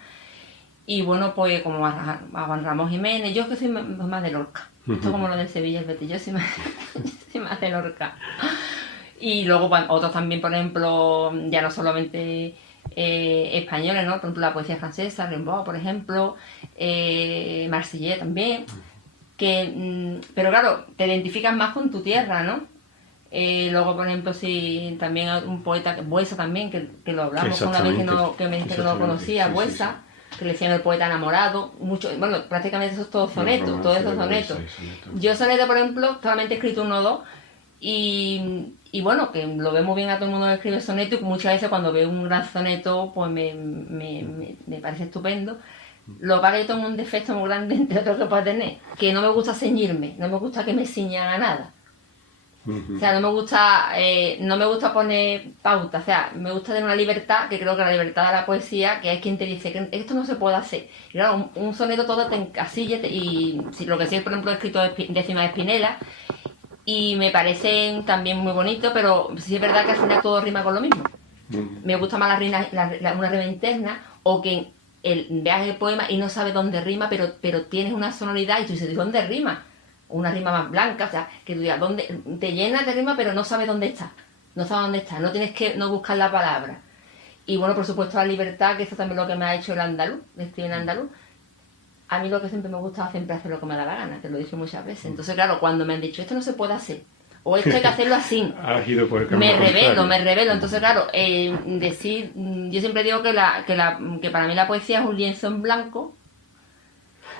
Y bueno, pues como a Juan Ramón Jiménez, yo es que soy más de Lorca. Esto es como lo del Sevilla, el Betis, yo soy más de Lorca. Y luego pues, otros también, por ejemplo, ya no solamente españoles, ¿no? Por ejemplo, la poesía francesa, Rimbaud, por ejemplo, Marsillet también, pero claro, te identificas más con tu tierra, ¿no? Luego, por ejemplo, sí, también un poeta, Buesa también, que lo hablamos una vez que me dice que no lo conocía, Buesa, que le decían el poeta enamorado, bueno, prácticamente eso es todo soneto, todo eso es soneto. Yo soneto, por ejemplo, solamente he escrito uno o dos, y bueno, que lo vemos bien a todo el mundo que escribe soneto, y muchas veces cuando veo un gran soneto, pues me parece estupendo. Lo que pasa es que tengo un defecto muy grande, entre otros que puedo tener, que no me gusta ceñirme, no me gusta que me ciñan a nada. O sea, no me gusta poner pauta, o sea, me gusta tener una libertad, que creo que la libertad de la poesía, que hay quien te dice que esto no se puede hacer. Y claro, un soneto todo te encasilla, y lo que sí, por ejemplo, he escrito décimas de Spinella, y me parecen también muy bonitos, pero sí es verdad que al final todo rima con lo mismo. Me gusta más una rima interna, o que veas el poema y no sabes dónde rima, pero tienes una sonoridad y tú dices, ¿dónde rima? Una rima más blanca, o sea, que tú digas, ¿dónde? Te llenas de rima, pero no sabes dónde está. No sabes dónde está, no tienes que no buscar la palabra. Y bueno, por supuesto, la libertad, que eso también es lo que me ha hecho el andaluz, escribir en andaluz. A mí lo que siempre me gusta es siempre hacer lo que me da la gana, te lo he dicho muchas veces. Entonces, claro, cuando me han dicho, esto no se puede hacer, o esto hay que hacerlo así, Has ido por el camino me contrario. revelo. Entonces, claro, decir, yo siempre digo que para mí la poesía es un lienzo en blanco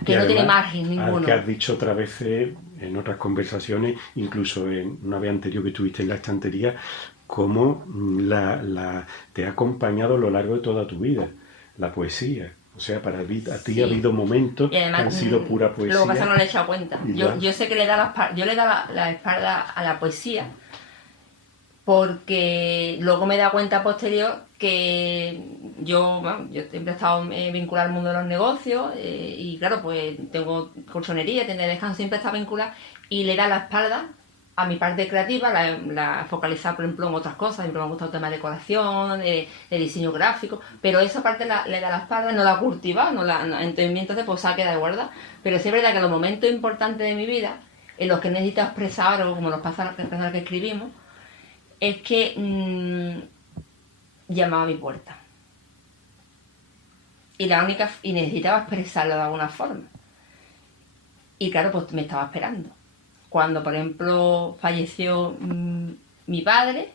que Y no tiene además, margen al ninguno. que has dicho otras veces en otras conversaciones, incluso en una vez anterior que tuviste en la estantería, cómo te ha acompañado a lo largo de toda tu vida, la poesía. O sea, para ti Sí. ha habido momentos Y además, que han sido pura poesía. Lo que pasa es que no le he echado cuenta. Y Yo sé que le da la espalda a la poesía, porque luego me he dado cuenta posterior que yo siempre he estado vinculada al mundo de los negocios, y claro, pues tengo colchonería, tienda de descanso, siempre he estado vinculada, y le da la espalda a mi parte creativa, la focalizar, por ejemplo, en otras cosas. Siempre me ha gustado el tema de decoración, de diseño gráfico, pero esa parte le da la espalda, no la he cultivado, entonces pues se ha quedado guardada. Pero sí es verdad que los momentos importantes de mi vida, en los que necesito expresar algo, como los pasajes que escribimos, es que llamaba a mi puerta. Y necesitaba expresarlo de alguna forma. Y claro, pues me estaba esperando. Cuando, por ejemplo, falleció mi padre,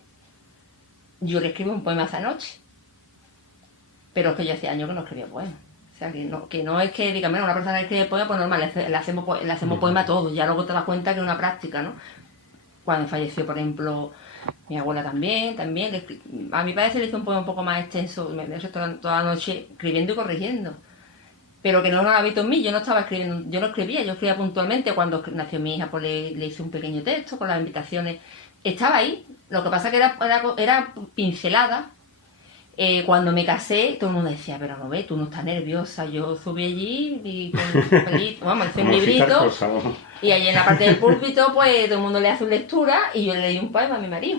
yo le escribí un poema esa noche. Pero es que yo hacía años que no escribía poemas. O sea, que no es que diga, mira, una persona que escribe poemas, pues normal, le hacemos poema a todos. Ya luego te das cuenta que es una práctica, ¿no? Cuando falleció, por ejemplo, mi abuela también, a mi padre se le hizo un poema un poco más extenso, me dejé toda la noche escribiendo y corrigiendo. Pero que no lo había visto en mí, yo no estaba escribiendo, yo no escribía, yo escribía puntualmente. Cuando nació mi hija, pues le hice un pequeño texto con las invitaciones. Estaba ahí, lo que pasa que era pincelada. Cuando me casé, todo el mundo decía, pero no ves, tú no estás nerviosa. Yo subí allí y vamos, hice un librito, y allí en la parte del púlpito, pues todo el mundo le hace una lectura y yo le leí un poema a mi marido.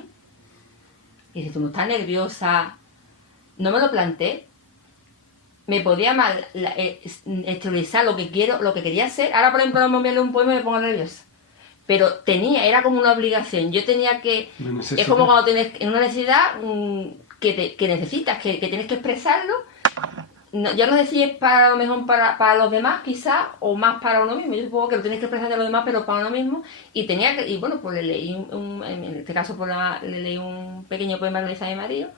Y dice, tú no estás nerviosa. No me lo planteé. Me podía mal exteriorizar lo que quería hacer. Ahora, por ejemplo, me leer un poema y me pongo nerviosa. Pero era como una obligación. Yo tenía que... Es como cuando tienes en una necesidad que necesitas, que tienes que expresarlo. Yo no sé si es para lo mejor para los demás, quizás, o más para uno mismo. Yo supongo que lo tienes que expresar de los demás, pero para uno mismo. Y bueno, pues le leí en este caso pues le leí un pequeño poema que le hice a mi marido.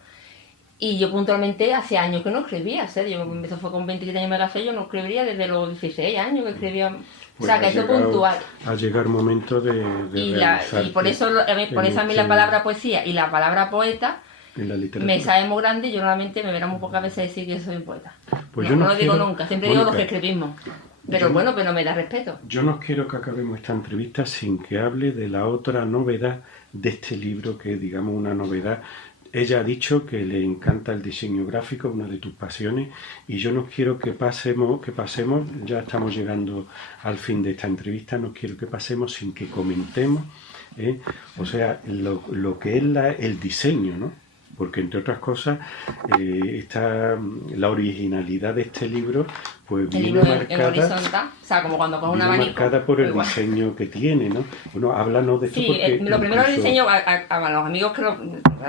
Y yo puntualmente hace años que no escribía, ¿sí? Yo empecé fue con 27 años de café, yo no escribía desde los 16 años que escribía. Pues o sea, que eso es puntual. A llegar momento de Y por eso a mí la palabra poesía y la palabra poeta en la literatura me sabe muy grande, y yo normalmente me verán muy pocas veces decir que soy poeta. Pues no, yo no lo digo quiero, nunca, siempre Mónica, digo los que escribimos. Pero bueno, pero me da respeto. Yo no quiero que acabemos esta entrevista sin que hable de la otra novedad de este libro, que es, digamos, una novedad. Ella ha dicho que le encanta el diseño gráfico, una de tus pasiones, y yo no quiero que pasemos, ya estamos llegando al fin de esta entrevista, no quiero que pasemos sin que comentemos, o sea, lo que es el diseño, ¿no? Porque entre otras cosas, la originalidad de este libro, pues viene marcada, horizontal, o sea, como cuando coges un abanico, marcada por el diseño que tiene, ¿no? Bueno, háblanos de esto. Sí, porque lo primero el diseño a los amigos que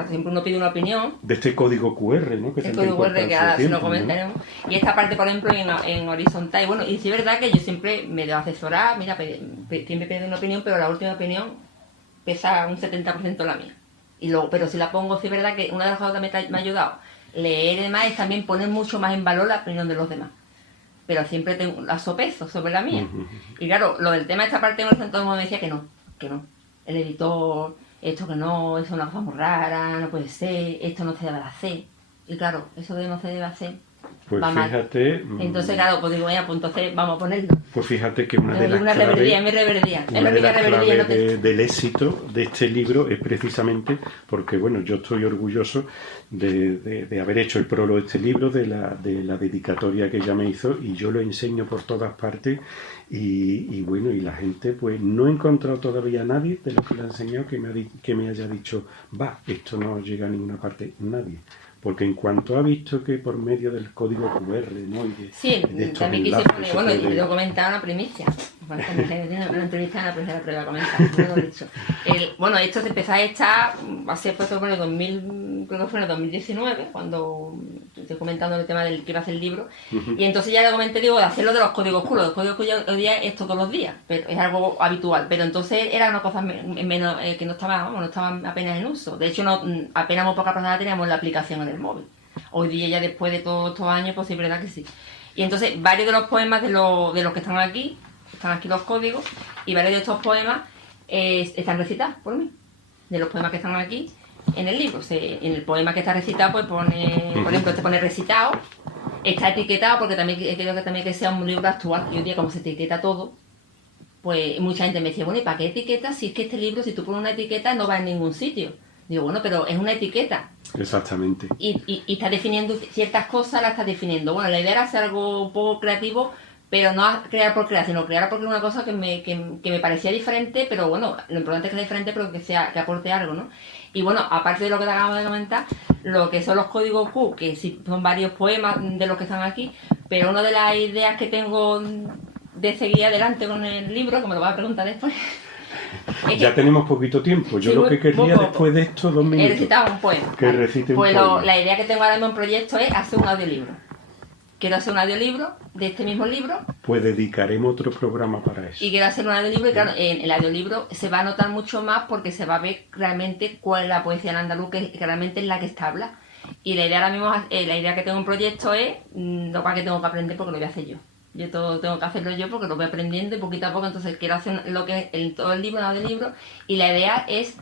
siempre uno pide una opinión. De este código QR, ¿no? Que el código QR que ahora se lo comentaremos, ¿no? Y esta parte, por ejemplo, en horizontal. Y bueno, y sí es verdad que yo siempre me debo asesorar, mira, siempre pido una opinión, pero la última opinión pesa un 70% la mía. Pero si la pongo, sí es verdad que una de las cosas que me ha ayudado leer y demás es también poner mucho más en valor la opinión de los demás. Pero siempre la sopeso sobre la mía. Y claro, lo del tema de esta parte en horizontal, todo el mundo me decía que no. El editor, esto que no, eso es una cosa muy rara, no puede ser, esto no se debe hacer. Y claro, eso de no se debe hacer, pues va fíjate, mal. Entonces, claro, pues digo, pues entonces vamos a ponerlo. Pues fíjate que una de las claves del éxito de este libro es precisamente porque, bueno, yo estoy orgulloso de haber hecho el prólogo de este libro, de la dedicatoria que ella me hizo, y yo lo enseño por todas partes. Y bueno, y la gente, pues no he encontrado todavía a nadie de los que le he enseñado que me haya dicho, esto no llega a ninguna parte, nadie. Porque en cuanto ha visto que por medio del código QR, ¿no? Y Sí, de estos también quise enlaces poner, se bueno, y puede- debo comentar una primicia. Bueno, una entrevista en la primera prueba a comentar, no lo he dicho. Bueno, esto se empezó a echar hace pues, bueno, 2000, creo que fue en el 2019, cuando estoy comentando el tema del que iba a hacer el libro. Y entonces ya le comenté, digo, de hacerlo de los códigos oscuros. Los códigos oscuros hoy día es todos los días, pero es algo habitual. Pero entonces era una cosa menos que no estaba apenas en uso. De hecho, apenas muy pocas personas teníamos la aplicación en el móvil. Hoy día, ya después de todos estos años, pues sí, es verdad que sí. Y entonces, varios de los poemas de los que están aquí los códigos, y varios de estos poemas están recitados por mí. De los poemas que están aquí en el libro. En el poema que está recitado, pues pone, por ejemplo, este pone recitado, está etiquetado, porque también creo que también que sea un libro actual. Y hoy día, como se etiqueta todo, pues mucha gente me decía, bueno, ¿y para qué etiqueta? Si es que este libro, si tú pones una etiqueta, no va en ningún sitio. Digo, bueno, pero es una etiqueta. Exactamente. Y está definiendo ciertas cosas, las está definiendo. Bueno, la idea era hacer algo un poco creativo, pero no crear por crear, sino crear porque es una cosa que me parecía diferente, pero bueno, lo importante es que sea diferente, pero que aporte algo, ¿no? Y bueno, aparte de lo que te acabamos de comentar, lo que son los códigos Q, que sí son varios poemas de los que están aquí, pero una de las ideas que tengo de seguir adelante con el libro, que me lo vas a preguntar después, Ya tenemos poquito tiempo. Yo Sí, lo que querría poco. después de esto, 2 he minutos. recitado un poema. Que recite un Pues poema. la idea que tengo ahora mismo en proyecto es hacer un audiolibro. Quiero hacer un audiolibro de este mismo libro Pues dedicaremos otro programa para eso. y quiero hacer un audiolibro y claro, en el audiolibro se va a notar mucho más porque se va a ver realmente cuál es la poesía en andaluz, que realmente es la que está habla. Y la idea ahora mismo, la idea que tengo en proyecto es lo cual que tengo que aprender porque lo voy a hacer yo. Yo todo tengo que hacerlo yo porque lo voy aprendiendo y poquito a poco, entonces quiero hacer lo que es todo el libro, el audiolibro, y la idea es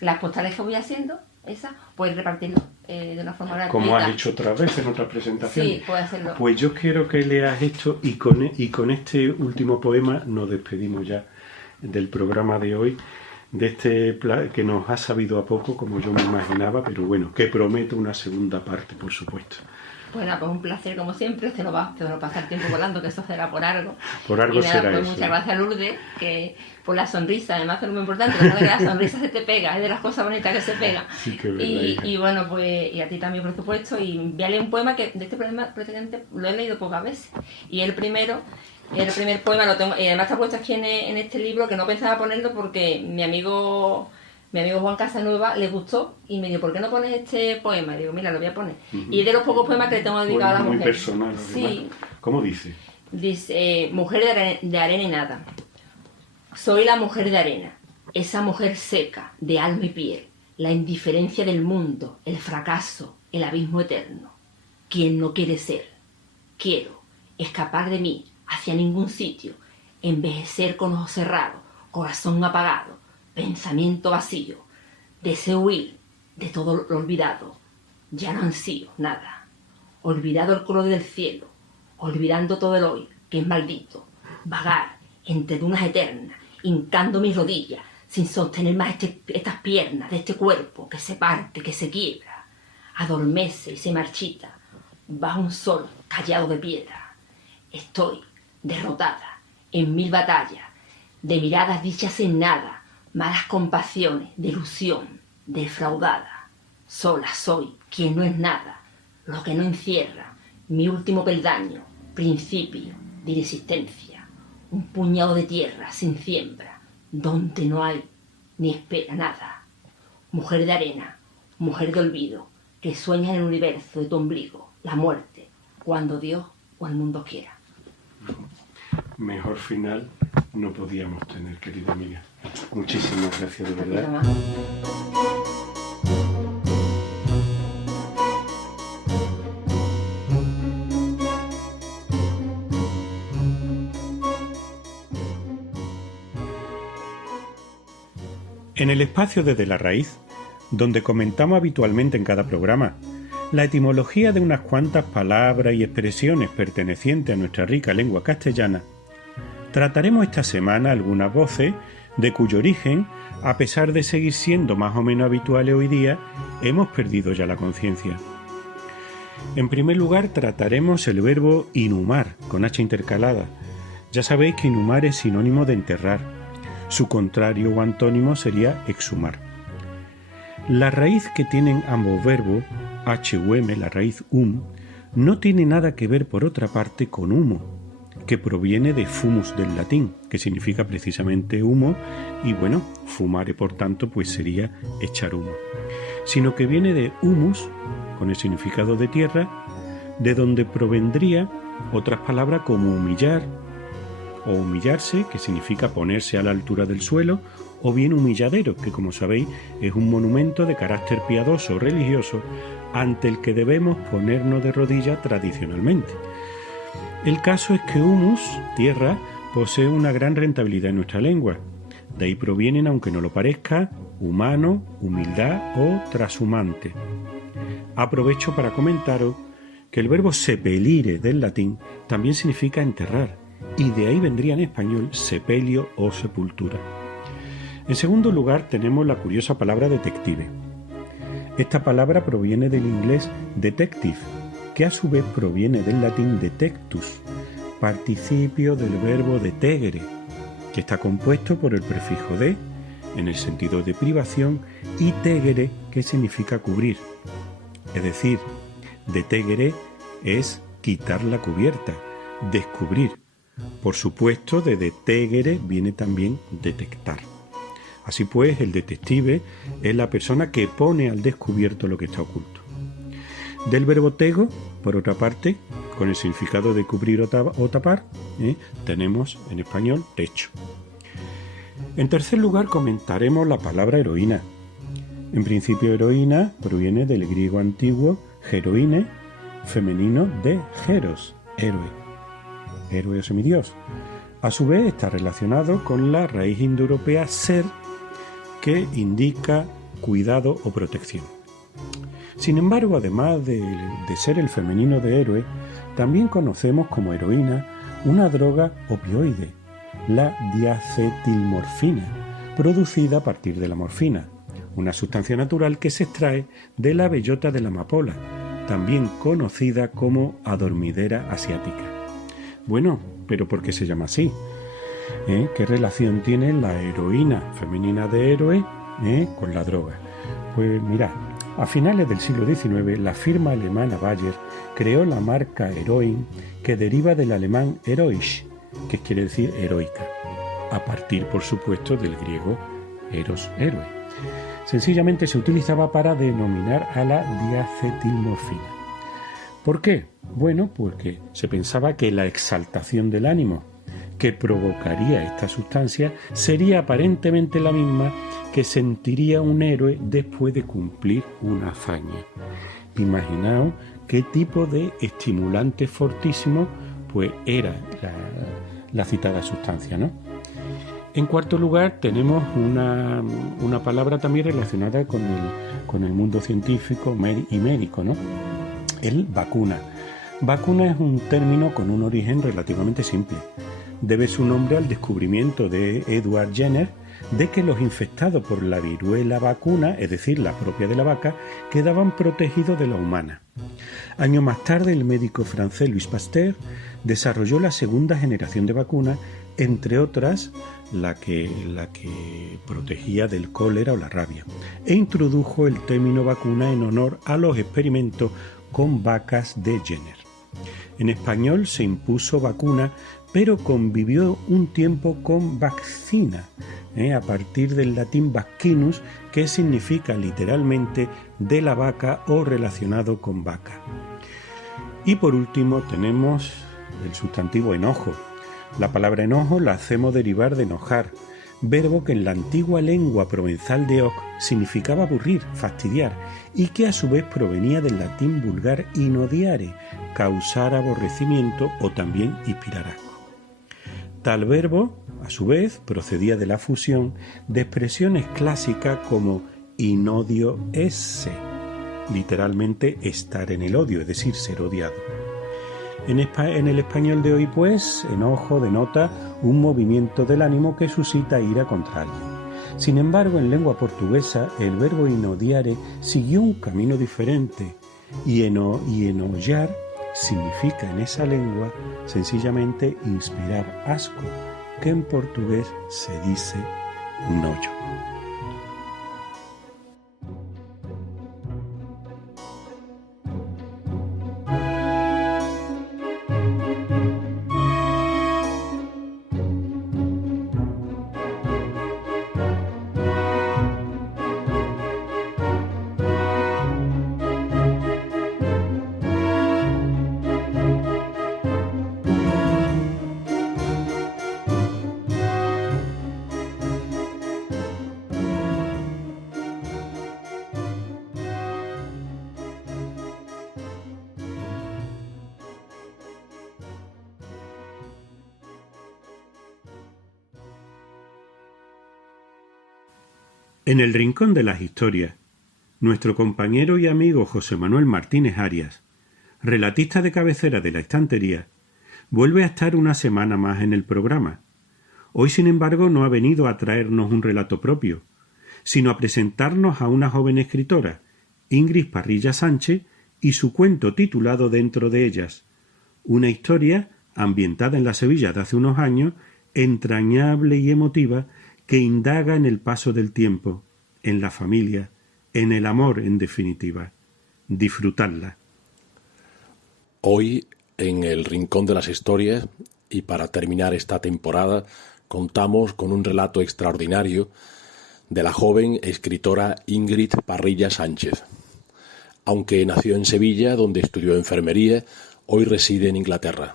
las postales que voy haciendo, esas, pues repartirlo de una forma gratuita. Como has hecho otra vez en otras presentaciones. Sí, puedo hacerlo. Pues yo quiero que leas esto y con este último poema nos despedimos ya del programa de hoy, de este que nos ha sabido a poco, como yo me imaginaba, pero bueno, que prometo una segunda parte, por supuesto. Bueno, pues un placer como siempre, te lo pasa el tiempo volando, que eso será por algo. Por algo y nada, será pues eso. muchas gracias Lourdes, que por la sonrisa, además es muy importante, porque la sonrisa se te pega, es de las cosas bonitas que se pegan. Sí, que es verdad, hija. Y bueno, pues, y a ti también por supuesto, y voy a leer un poema que de este poema prácticamente lo he leído pocas veces. Y el primer poema lo tengo, y además está puesto aquí en este libro, que no pensaba ponerlo porque mi amigo Juan Casanueva le gustó y me dijo, ¿por qué no pones este poema? Y digo, mira, lo voy a poner. Y es de los pocos poemas que le tengo dedicado a la Muy mujer. personal, además. Sí, ¿Cómo dice? dice, mujer de arena y nada. Soy la mujer de arena, esa mujer seca, de alma y piel, la indiferencia del mundo, el fracaso, el abismo eterno. Quien no quiere ser, quiero escapar de mí hacia ningún sitio, envejecer con ojos cerrados, corazón apagado, pensamiento vacío, deseo huir de todo lo olvidado, ya no ansío nada, olvidado el color del cielo, olvidando todo el hoy, que es maldito, vagar entre dunas eternas, hincando mis rodillas, sin sostener más estas piernas de este cuerpo que se parte, que se quiebra, adormece y se marchita, bajo un sol callado de piedra. Estoy derrotada en 1000 batallas, de miradas dichas en nada, malas compasiones, de ilusión, defraudada. Sola soy quien no es nada, lo que no encierra, mi último peldaño, principio de inexistencia, un puñado de tierra sin siembra, donde no hay ni espera nada. Mujer de arena, mujer de olvido, que sueña en el universo de tu ombligo, la muerte, cuando Dios o el mundo quiera. Mejor final no podíamos tener, querida amiga. Muchísimas gracias, de verdad. Nada más. En el espacio Desde la Raíz, donde comentamos habitualmente en cada programa la etimología de unas cuantas palabras y expresiones pertenecientes a nuestra rica lengua castellana, trataremos esta semana algunas voces de cuyo origen, a pesar de seguir siendo más o menos habituales hoy día, hemos perdido ya la conciencia. En primer lugar, trataremos el verbo inhumar, con H intercalada. Ya sabéis que inhumar es sinónimo de enterrar. Su contrario o antónimo sería exhumar. La raíz que tienen ambos verbos HUM, la raíz no tiene nada que ver por otra parte con humo, que proviene de fumus del latín, que significa precisamente humo, y bueno, fumare por tanto pues sería echar humo, sino que viene de humus, con el significado de tierra, de donde provendría otras palabras como humillar o humillarse, que significa ponerse a la altura del suelo, o bien humilladero, que como sabéis es un monumento de carácter piadoso o religioso ante el que debemos ponernos de rodillas tradicionalmente. El caso es que humus, tierra, posee una gran rentabilidad en nuestra lengua. De ahí provienen, aunque no lo parezca, humano, humildad o trashumante. Aprovecho para comentaros que el verbo sepelire del latín también significa enterrar, y de ahí vendría en español sepelio o sepultura. En segundo lugar tenemos la curiosa palabra detective. Esta palabra proviene del inglés detective, que a su vez proviene del latín detectus, participio del verbo detegere, que está compuesto por el prefijo de, en el sentido de privación, y tegere, que significa cubrir. Es decir, detegere es quitar la cubierta, descubrir. Por supuesto, de detegere viene también detectar. Así pues, el detective es la persona que pone al descubierto lo que está oculto. Del verbo tego, por otra parte, con el significado de cubrir o tapar, tenemos en español techo. En tercer lugar, comentaremos la palabra heroína. En principio, heroína proviene del griego antiguo heroine, femenino de heros, héroe, héroe o semidios. A su vez está relacionado con la raíz indoeuropea ser, que indica cuidado o protección. Sin embargo, además de ser el femenino de héroe, también conocemos como heroína una droga opioide, la diacetilmorfina, producida a partir de la morfina, una sustancia natural que se extrae de la bellota de la amapola, también conocida como adormidera asiática. Bueno, pero ¿por qué se llama así? ¿Qué relación tiene la heroína femenina de héroe con la droga? Pues mirad, a finales del siglo XIX la firma alemana Bayer creó la marca Heroin, que deriva del alemán heroisch, que quiere decir heroica, a partir por supuesto del griego eros, héroe. Sencillamente se utilizaba para denominar a la diacetilmorfina. ¿Por qué? Bueno, porque se pensaba que la exaltación del ánimo que provocaría esta sustancia sería aparentemente la misma que sentiría un héroe después de cumplir una hazaña. Imaginaos qué tipo de estimulante fortísimo pues era la citada sustancia, ¿no? En cuarto lugar tenemos una palabra también relacionada con el mundo científico y médico, ¿no? El vacuna. Vacuna es un término con un origen relativamente simple. Debe su nombre al descubrimiento de Edward Jenner de que los infectados por la viruela vacuna, es decir, la propia de la vaca, quedaban protegidos de la humana. Años más tarde, el médico francés Louis Pasteur desarrolló la segunda generación de vacunas, entre otras la que protegía del cólera o la rabia, e introdujo el término vacuna en honor a los experimentos con vacas de Jenner. En español se impuso vacuna, pero convivió un tiempo con vaccina, a partir del latín vaccinus, que significa literalmente de la vaca o relacionado con vaca. Y por último tenemos el sustantivo enojo. La palabra enojo la hacemos derivar de enojar, verbo que en la antigua lengua provenzal de Oc significaba aburrir, fastidiar, y que a su vez provenía del latín vulgar inodiare, causar aborrecimiento o también inspirar asco. Tal verbo, a su vez, procedía de la fusión de expresiones clásicas como inodio esse, literalmente estar en el odio, es decir, ser odiado. En el español de hoy, pues, enojo denota un movimiento del ánimo que suscita ira contra alguien. Sin embargo, en lengua portuguesa, el verbo inodiare siguió un camino diferente y enollar significa en esa lengua sencillamente inspirar asco, que en portugués se dice nojo. En el rincón de las historias, nuestro compañero y amigo José Manuel Martínez Arias, relatista de cabecera de La Estantería, vuelve a estar una semana más en el programa. Hoy, sin embargo, no ha venido a traernos un relato propio, sino a presentarnos a una joven escritora, Ingrid Parrilla Sánchez, y su cuento titulado Dentro de ellas, una historia ambientada en la Sevilla de hace unos años, entrañable y emotiva, que indaga en el paso del tiempo, en la familia, en el amor en definitiva. Disfrutadla. Hoy, en el Rincón de las Historias, y para terminar esta temporada, contamos con un relato extraordinario de la joven escritora Ingrid Parrilla Sánchez. Aunque nació en Sevilla, donde estudió enfermería, hoy reside en Inglaterra.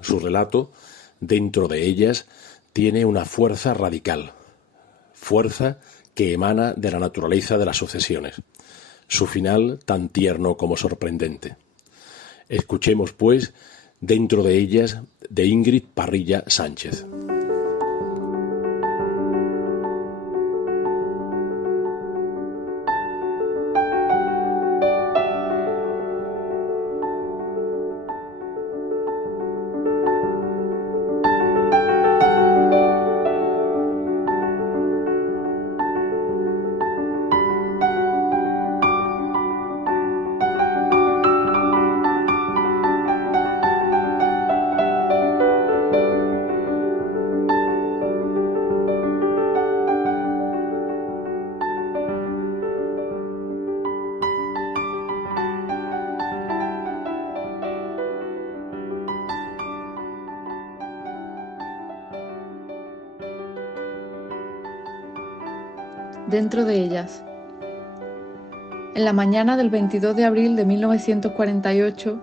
Su relato, Dentro de ellas, tiene una fuerza radical, fuerza que emana de la naturaleza de las sucesiones, su final tan tierno como sorprendente. Escuchemos, pues, Dentro de ellas, de Ingrid Parrilla Sánchez. Dentro de ellas. En la mañana del 22 de abril de 1948,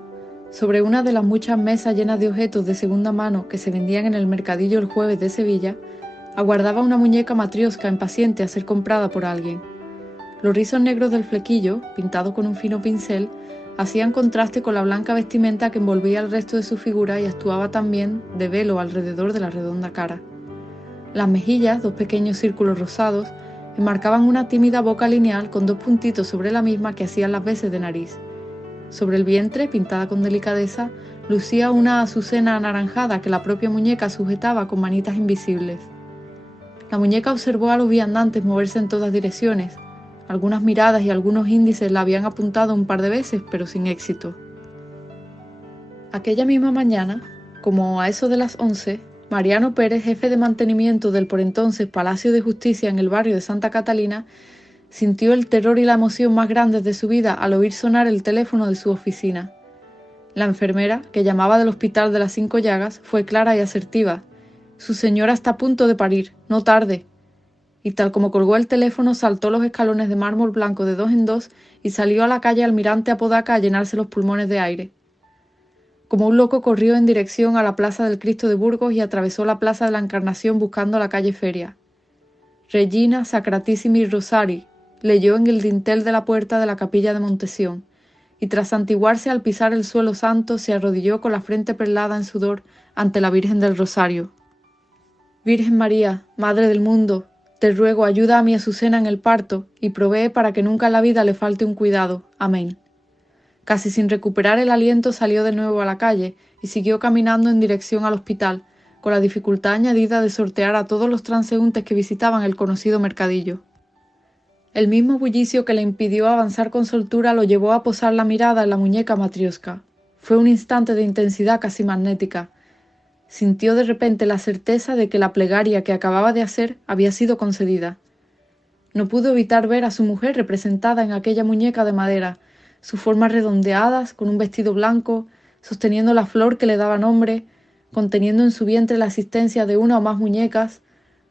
sobre una de las muchas mesas llenas de objetos de segunda mano que se vendían en el mercadillo El Jueves de Sevilla, aguardaba una muñeca matrioska impaciente a ser comprada por alguien. Los rizos negros del flequillo, pintado con un fino pincel, hacían contraste con la blanca vestimenta que envolvía el resto de su figura y actuaba también de velo alrededor de la redonda cara. Las mejillas, dos pequeños círculos rosados, enmarcaban una tímida boca lineal con dos puntitos sobre la misma que hacían las veces de nariz. Sobre el vientre, pintada con delicadeza, lucía una azucena anaranjada que la propia muñeca sujetaba con manitas invisibles. La muñeca observó a los viandantes moverse en todas direcciones. Algunas miradas y algunos índices la habían apuntado un par de veces, pero sin éxito. Aquella misma mañana, como a eso de las 11, Mariano Pérez, jefe de mantenimiento del por entonces Palacio de Justicia en el barrio de Santa Catalina, sintió el terror y la emoción más grandes de su vida al oír sonar el teléfono de su oficina. La enfermera, que llamaba del Hospital de las 5 Llagas, fue clara y asertiva. «Su señora está a punto de parir, no tarde». Y tal como colgó el teléfono, saltó los escalones de mármol blanco de 2 en 2 y salió a la calle Almirante Apodaca a llenarse los pulmones de aire. Como un loco corrió en dirección a la Plaza del Cristo de Burgos y atravesó la Plaza de la Encarnación buscando la calle Feria. Regina Sacratissimi Rosari leyó en el dintel de la puerta de la capilla de Montesión, y tras santiguarse al pisar el suelo santo se arrodilló con la frente perlada en sudor ante la Virgen del Rosario. «Virgen María, Madre del mundo, te ruego ayuda a mi Azucena en el parto y provee para que nunca en la vida le falte un cuidado. Amén». Casi sin recuperar el aliento salió de nuevo a la calle y siguió caminando en dirección al hospital, con la dificultad añadida de sortear a todos los transeúntes que visitaban el conocido mercadillo. El mismo bullicio que le impidió avanzar con soltura lo llevó a posar la mirada en la muñeca matrioska. Fue un instante de intensidad casi magnética. Sintió de repente la certeza de que la plegaria que acababa de hacer había sido concedida. No pudo evitar ver a su mujer representada en aquella muñeca de madera, sus formas redondeadas, con un vestido blanco, sosteniendo la flor que le daba nombre, conteniendo en su vientre la existencia de una o más muñecas,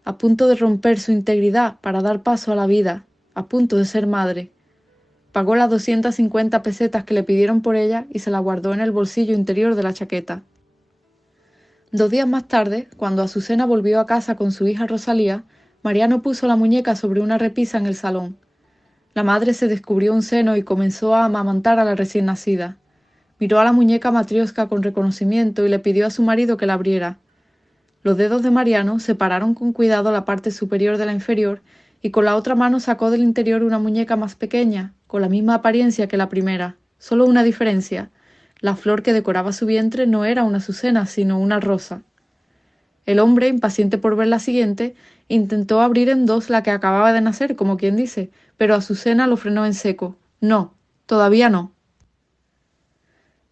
a punto de romper su integridad para dar paso a la vida, a punto de ser madre. Pagó las 250 pesetas que le pidieron por ella y se la guardó en el bolsillo interior de la chaqueta. 2 días más tarde, cuando Azucena volvió a casa con su hija Rosalía, Mariano puso la muñeca sobre una repisa en el salón. La madre se descubrió un seno y comenzó a amamantar a la recién nacida. Miró a la muñeca matrioska con reconocimiento y le pidió a su marido que la abriera. Los dedos de Mariano separaron con cuidado la parte superior de la inferior y con la otra mano sacó del interior una muñeca más pequeña, con la misma apariencia que la primera, solo una diferencia: la flor que decoraba su vientre no era una azucena, sino una rosa. El hombre, impaciente por ver la siguiente, intentó abrir en dos la que acababa de nacer, como quien dice, pero Azucena lo frenó en seco. No, todavía no.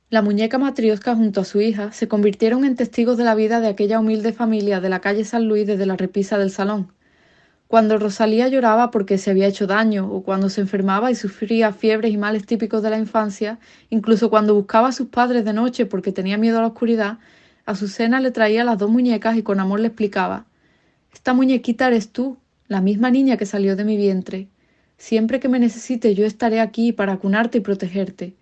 La muñeca Matrioska junto a su hija se convirtieron en testigos de la vida de aquella humilde familia de la calle San Luis desde la repisa del salón. Cuando Rosalía lloraba porque se había hecho daño, o cuando se enfermaba y sufría fiebres y males típicos de la infancia, incluso cuando buscaba a sus padres de noche porque tenía miedo a la oscuridad, Azucena le traía las dos muñecas y con amor le explicaba: «Esta muñequita eres tú, la misma niña que salió de mi vientre. Siempre que me necesites yo estaré aquí para acunarte y protegerte»,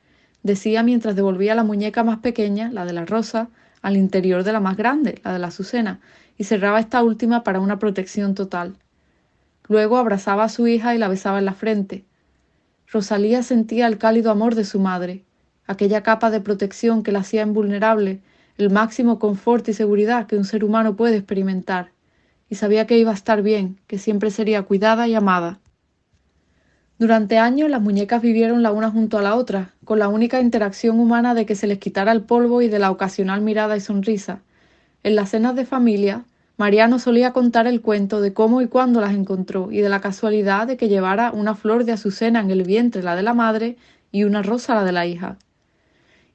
decía mientras devolvía la muñeca más pequeña, la de la rosa, al interior de la más grande, la de la Azucena, y cerraba esta última para una protección total. Luego abrazaba a su hija y la besaba en la frente. Rosalía sentía el cálido amor de su madre, aquella capa de protección que la hacía invulnerable, el máximo confort y seguridad que un ser humano puede experimentar, y sabía que iba a estar bien, que siempre sería cuidada y amada. Durante años las muñecas vivieron la una junto a la otra, con la única interacción humana de que se les quitara el polvo y de la ocasional mirada y sonrisa. En las cenas de familia, Mariano solía contar el cuento de cómo y cuándo las encontró y de la casualidad de que llevara una flor de azucena en el vientre, la de la madre, y una rosa, la de la hija.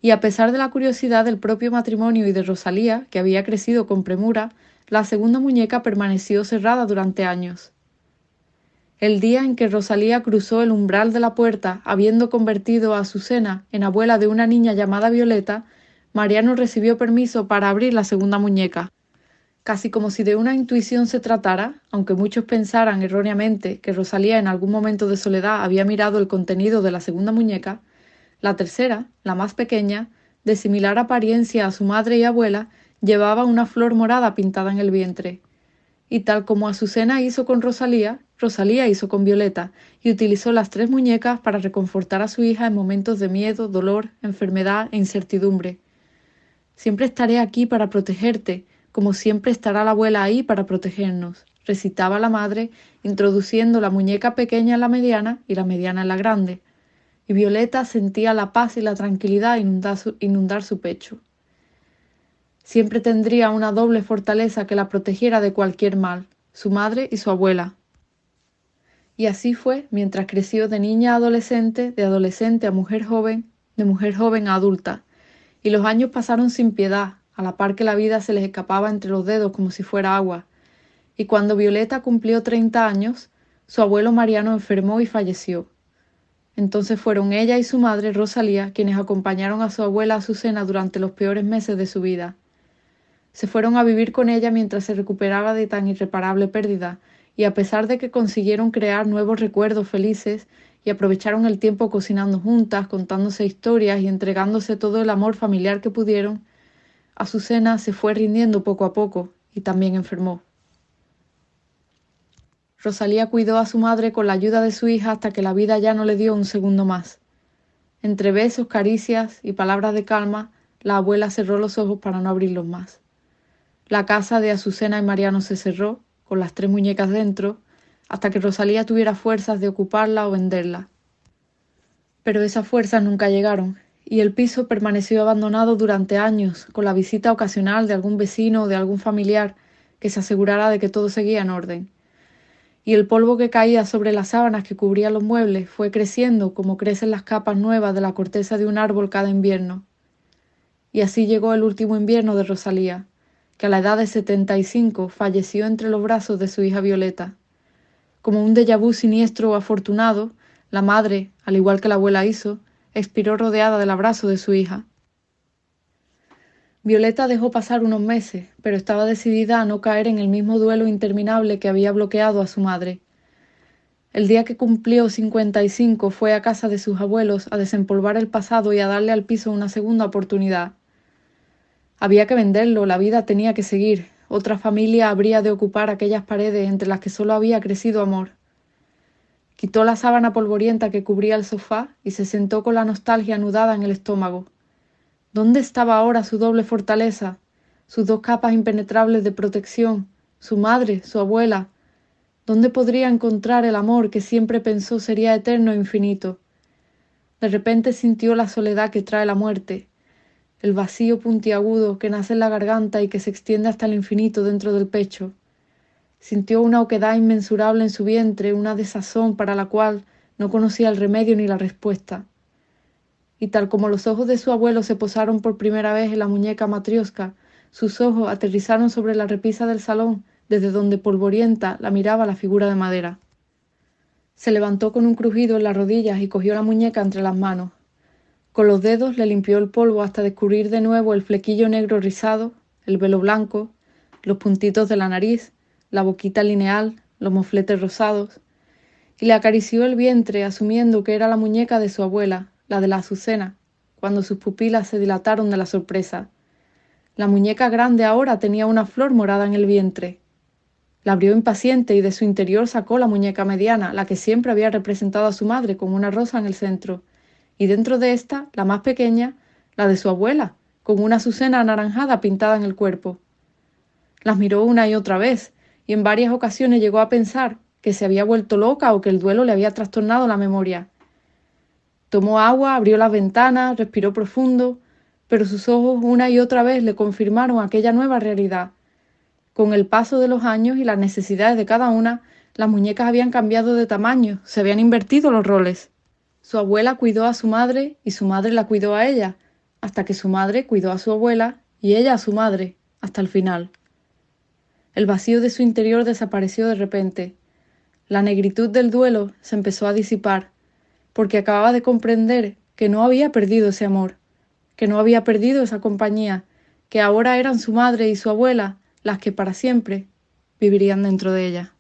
Y a pesar de la curiosidad del propio matrimonio y de Rosalía, que había crecido con premura, la segunda muñeca permaneció cerrada durante años. El día en que Rosalía cruzó el umbral de la puerta, habiendo convertido a Azucena en abuela de una niña llamada Violeta, Mariano recibió permiso para abrir la segunda muñeca. Casi como si de una intuición se tratara, aunque muchos pensaran erróneamente que Rosalía en algún momento de soledad había mirado el contenido de la segunda muñeca, la tercera, la más pequeña, de similar apariencia a su madre y abuela, llevaba una flor morada pintada en el vientre. Y tal como Azucena hizo con Rosalía, Rosalía hizo con Violeta, y utilizó las tres muñecas para reconfortar a su hija en momentos de miedo, dolor, enfermedad e incertidumbre. «Siempre estaré aquí para protegerte, como siempre estará la abuela ahí para protegernos», recitaba la madre, introduciendo la muñeca pequeña en la mediana y la mediana en la grande. Y Violeta sentía la paz y la tranquilidad inundar su pecho. Siempre tendría una doble fortaleza que la protegiera de cualquier mal, su madre y su abuela. Y así fue mientras creció de niña a adolescente, de adolescente a mujer joven, de mujer joven a adulta. Y los años pasaron sin piedad, a la par que la vida se les escapaba entre los dedos como si fuera agua. Y cuando Violeta cumplió 30 años, su abuelo Mariano enfermó y falleció. Entonces fueron ella y su madre, Rosalía, quienes acompañaron a su abuela Azucena durante los peores meses de su vida. Se fueron a vivir con ella mientras se recuperaba de tan irreparable pérdida, y a pesar de que consiguieron crear nuevos recuerdos felices y aprovecharon el tiempo cocinando juntas, contándose historias y entregándose todo el amor familiar que pudieron, Azucena se fue rindiendo poco a poco y también enfermó. Rosalía cuidó a su madre con la ayuda de su hija hasta que la vida ya no le dio un segundo más. Entre besos, caricias y palabras de calma, la abuela cerró los ojos para no abrirlos más. La casa de Azucena y Mariano se cerró, con las tres muñecas dentro, hasta que Rosalía tuviera fuerzas de ocuparla o venderla. Pero esas fuerzas nunca llegaron, y el piso permaneció abandonado durante años, con la visita ocasional de algún vecino o de algún familiar que se asegurara de que todo seguía en orden. Y el polvo que caía sobre las sábanas que cubrían los muebles fue creciendo como crecen las capas nuevas de la corteza de un árbol cada invierno. Y así llegó el último invierno de Rosalía, que a la edad de 75 falleció entre los brazos de su hija Violeta. Como un déjà vu siniestro o afortunado, la madre, al igual que la abuela hizo, expiró rodeada del abrazo de su hija. Violeta dejó pasar unos meses, pero estaba decidida a no caer en el mismo duelo interminable que había bloqueado a su madre. El día que cumplió 55 fue a casa de sus abuelos a desempolvar el pasado y a darle al piso una segunda oportunidad. Había que venderlo, la vida tenía que seguir, otra familia habría de ocupar aquellas paredes entre las que solo había crecido amor. Quitó la sábana polvorienta que cubría el sofá y se sentó con la nostalgia anudada en el estómago. ¿Dónde estaba ahora su doble fortaleza, sus dos capas impenetrables de protección, su madre, su abuela? ¿Dónde podría encontrar el amor que siempre pensó sería eterno e infinito? De repente sintió la soledad que trae la muerte, el vacío puntiagudo que nace en la garganta y que se extiende hasta el infinito dentro del pecho. Sintió una oquedad inmensurable en su vientre, una desazón para la cual no conocía el remedio ni la respuesta. Y tal como los ojos de su abuelo se posaron por primera vez en la muñeca Matrioska, sus ojos aterrizaron sobre la repisa del salón, desde donde polvorienta la miraba la figura de madera. Se levantó con un crujido en las rodillas y cogió la muñeca entre las manos. Con los dedos le limpió el polvo hasta descubrir de nuevo el flequillo negro rizado, el velo blanco, los puntitos de la nariz, la boquita lineal, los mofletes rosados, y le acarició el vientre asumiendo que era la muñeca de su abuela, la de la Azucena, cuando sus pupilas se dilataron de la sorpresa. La muñeca grande ahora tenía una flor morada en el vientre. La abrió impaciente y de su interior sacó la muñeca mediana, la que siempre había representado a su madre con una rosa en el centro, y dentro de esta, la más pequeña, la de su abuela, con una azucena anaranjada pintada en el cuerpo. Las miró una y otra vez, y en varias ocasiones llegó a pensar que se había vuelto loca o que el duelo le había trastornado la memoria. Tomó agua, abrió las ventanas, respiró profundo, pero sus ojos una y otra vez le confirmaron aquella nueva realidad. Con el paso de los años y las necesidades de cada una, las muñecas habían cambiado de tamaño, se habían invertido los roles. Su abuela cuidó a su madre y su madre la cuidó a ella, hasta que su madre cuidó a su abuela y ella a su madre, hasta el final. El vacío de su interior desapareció de repente. La negritud del duelo se empezó a disipar, porque acababa de comprender que no había perdido ese amor, que no había perdido esa compañía, que ahora eran su madre y su abuela las que para siempre vivirían dentro de ella.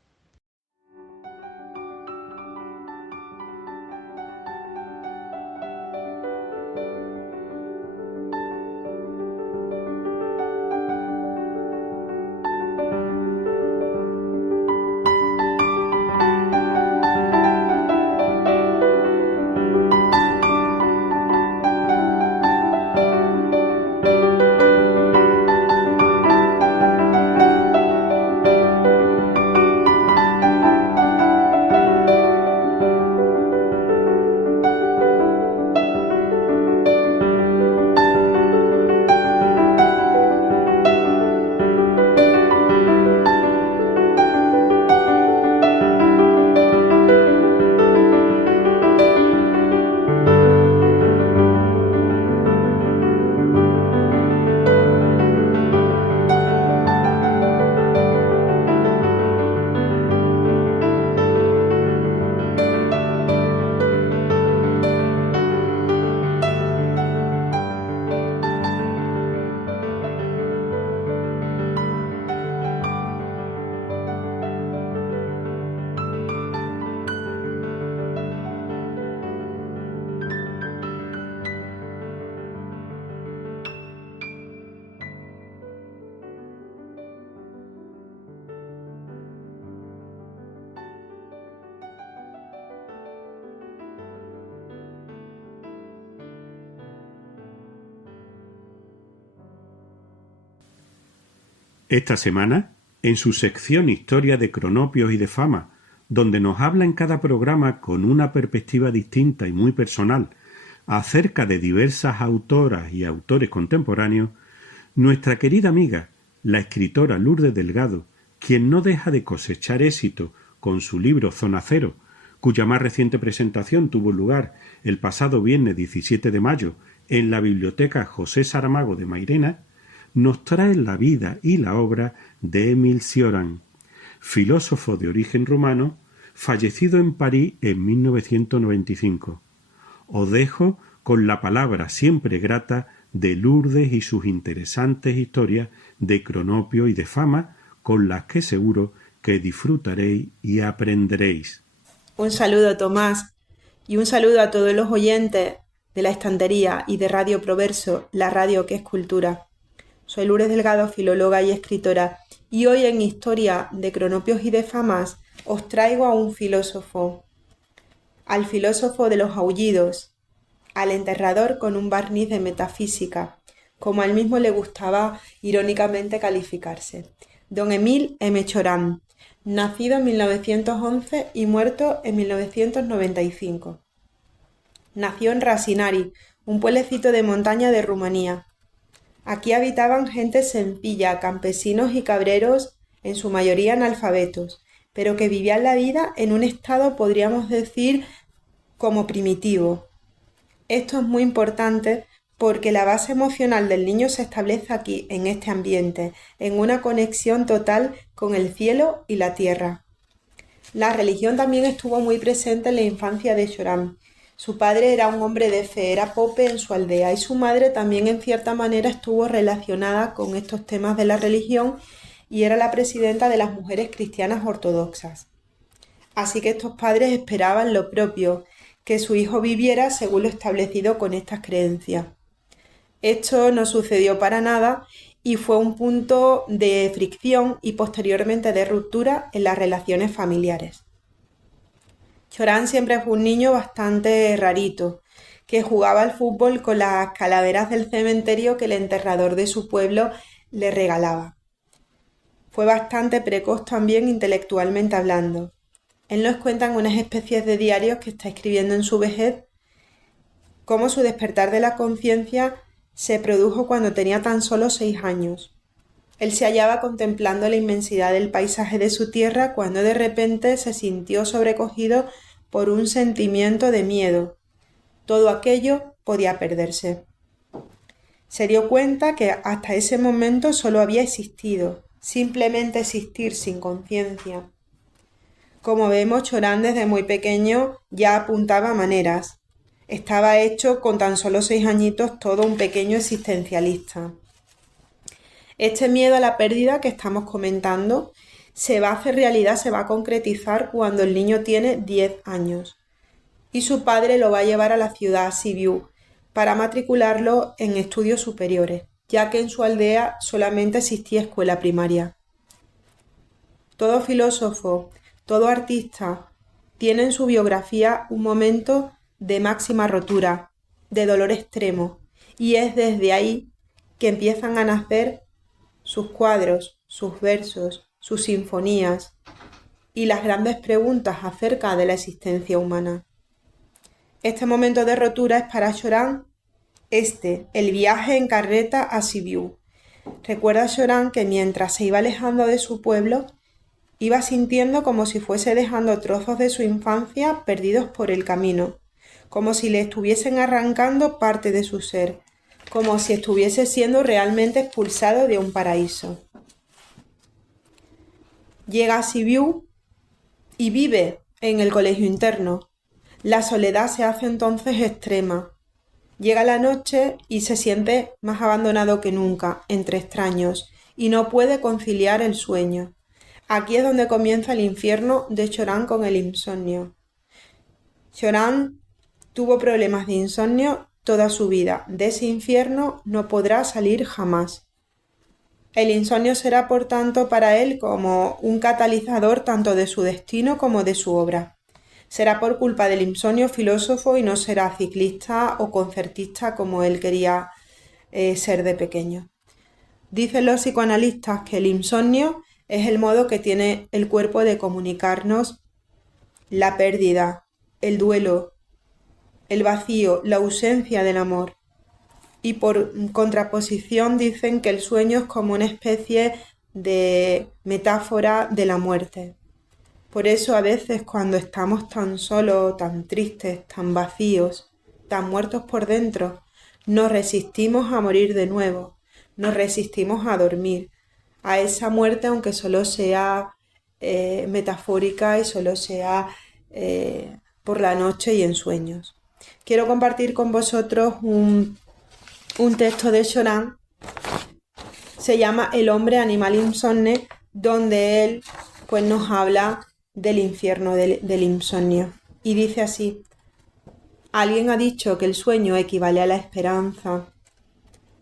Esta semana, en su sección Historia de Cronopios y de Fama, donde nos habla en cada programa con una perspectiva distinta y muy personal acerca de diversas autoras y autores contemporáneos, nuestra querida amiga, la escritora Lourdes Delgado, quien no deja de cosechar éxito con su libro Zona Cero, cuya más reciente presentación tuvo lugar el pasado viernes 17 de mayo en la Biblioteca José Saramago de Mairena, nos trae la vida y la obra de Émile Cioran, filósofo de origen rumano, fallecido en París en 1995. Os dejo con la palabra siempre grata de Lourdes y sus interesantes historias de Cronopio y de Fama, con las que seguro que disfrutaréis y aprenderéis. Un saludo, Tomás, y un saludo a todos los oyentes de La Estantería y de Radio Proverso, la radio que es cultura. Soy Lourdes Delgado, filóloga y escritora, y hoy en Historia de Cronopios y de Famas os traigo a un filósofo, al filósofo de los aullidos, al enterrador con un barniz de metafísica, como a él mismo le gustaba irónicamente calificarse. Don Émile M. Cioran nacido en 1911 y muerto en 1995. Nació en Rasinari, un pueblecito de montaña de Rumanía. Aquí habitaban gente sencilla, campesinos y cabreros, en su mayoría analfabetos, pero que vivían la vida en un estado, podríamos decir, como primitivo. Esto es muy importante porque la base emocional del niño se establece aquí, en este ambiente, en una conexión total con el cielo y la tierra. La religión también estuvo muy presente en la infancia de Joran. Su padre era un hombre de fe, era pope en su aldea, y su madre también en cierta manera estuvo relacionada con estos temas de la religión y era la presidenta de las mujeres cristianas ortodoxas. Así que estos padres esperaban lo propio, que su hijo viviera según lo establecido con estas creencias. Esto no sucedió para nada y fue un punto de fricción y posteriormente de ruptura en las relaciones familiares. Joran siempre fue un niño bastante rarito, que jugaba al fútbol con las calaveras del cementerio que el enterrador de su pueblo le regalaba. Fue bastante precoz también intelectualmente hablando. Él nos cuenta en unas especies de diarios que está escribiendo en su vejez cómo su despertar de la conciencia se produjo cuando tenía tan solo 6 años. Él se hallaba contemplando la inmensidad del paisaje de su tierra cuando de repente se sintió sobrecogido por un sentimiento de miedo. Todo aquello podía perderse. Se dio cuenta que hasta ese momento solo había existido, simplemente existir sin conciencia. Como vemos, Joran desde muy pequeño ya apuntaba maneras. Estaba hecho con tan solo 6 añitos todo un pequeño existencialista. Este miedo a la pérdida que estamos comentando se va a hacer realidad, se va a concretizar cuando el niño tiene 10 años y su padre lo va a llevar a la ciudad Sibiu para matricularlo en estudios superiores, ya que en su aldea solamente existía escuela primaria. Todo filósofo, todo artista tiene en su biografía un momento de máxima rotura, de dolor extremo, y es desde ahí que empiezan a nacer sus cuadros, sus versos, sus sinfonías y las grandes preguntas acerca de la existencia humana. Este momento de rotura es para Joran el viaje en carreta a Sibiu. Recuerda Joran que mientras se iba alejando de su pueblo, iba sintiendo como si fuese dejando trozos de su infancia perdidos por el camino, como si le estuviesen arrancando parte de su ser, como si estuviese siendo realmente expulsado de un paraíso. Llega a Sibiu y vive en el colegio interno. La soledad se hace entonces extrema. Llega la noche y se siente más abandonado que nunca, entre extraños, y no puede conciliar el sueño. Aquí es donde comienza el infierno de Joran con el insomnio. Joran tuvo problemas de insomnio toda su vida. De ese infierno no podrá salir jamás. El insomnio será, por tanto, para él como un catalizador tanto de su destino como de su obra. Será por culpa del insomnio filósofo y no será ciclista o concertista como él quería ser de pequeño. Dicen los psicoanalistas que el insomnio es el modo que tiene el cuerpo de comunicarnos la pérdida, el duelo, el vacío, la ausencia del amor. Y por contraposición dicen que el sueño es como una especie de metáfora de la muerte. Por eso a veces cuando estamos tan solos, tan tristes, tan vacíos, tan muertos por dentro, nos resistimos a morir de nuevo, nos resistimos a dormir, a esa muerte aunque solo sea metafórica y solo sea por la noche y en sueños. Quiero compartir con vosotros un texto de Joran, se llama El hombre animal insomne, donde él pues nos habla del infierno del insomnio. Y dice así: alguien ha dicho que el sueño equivale a la esperanza.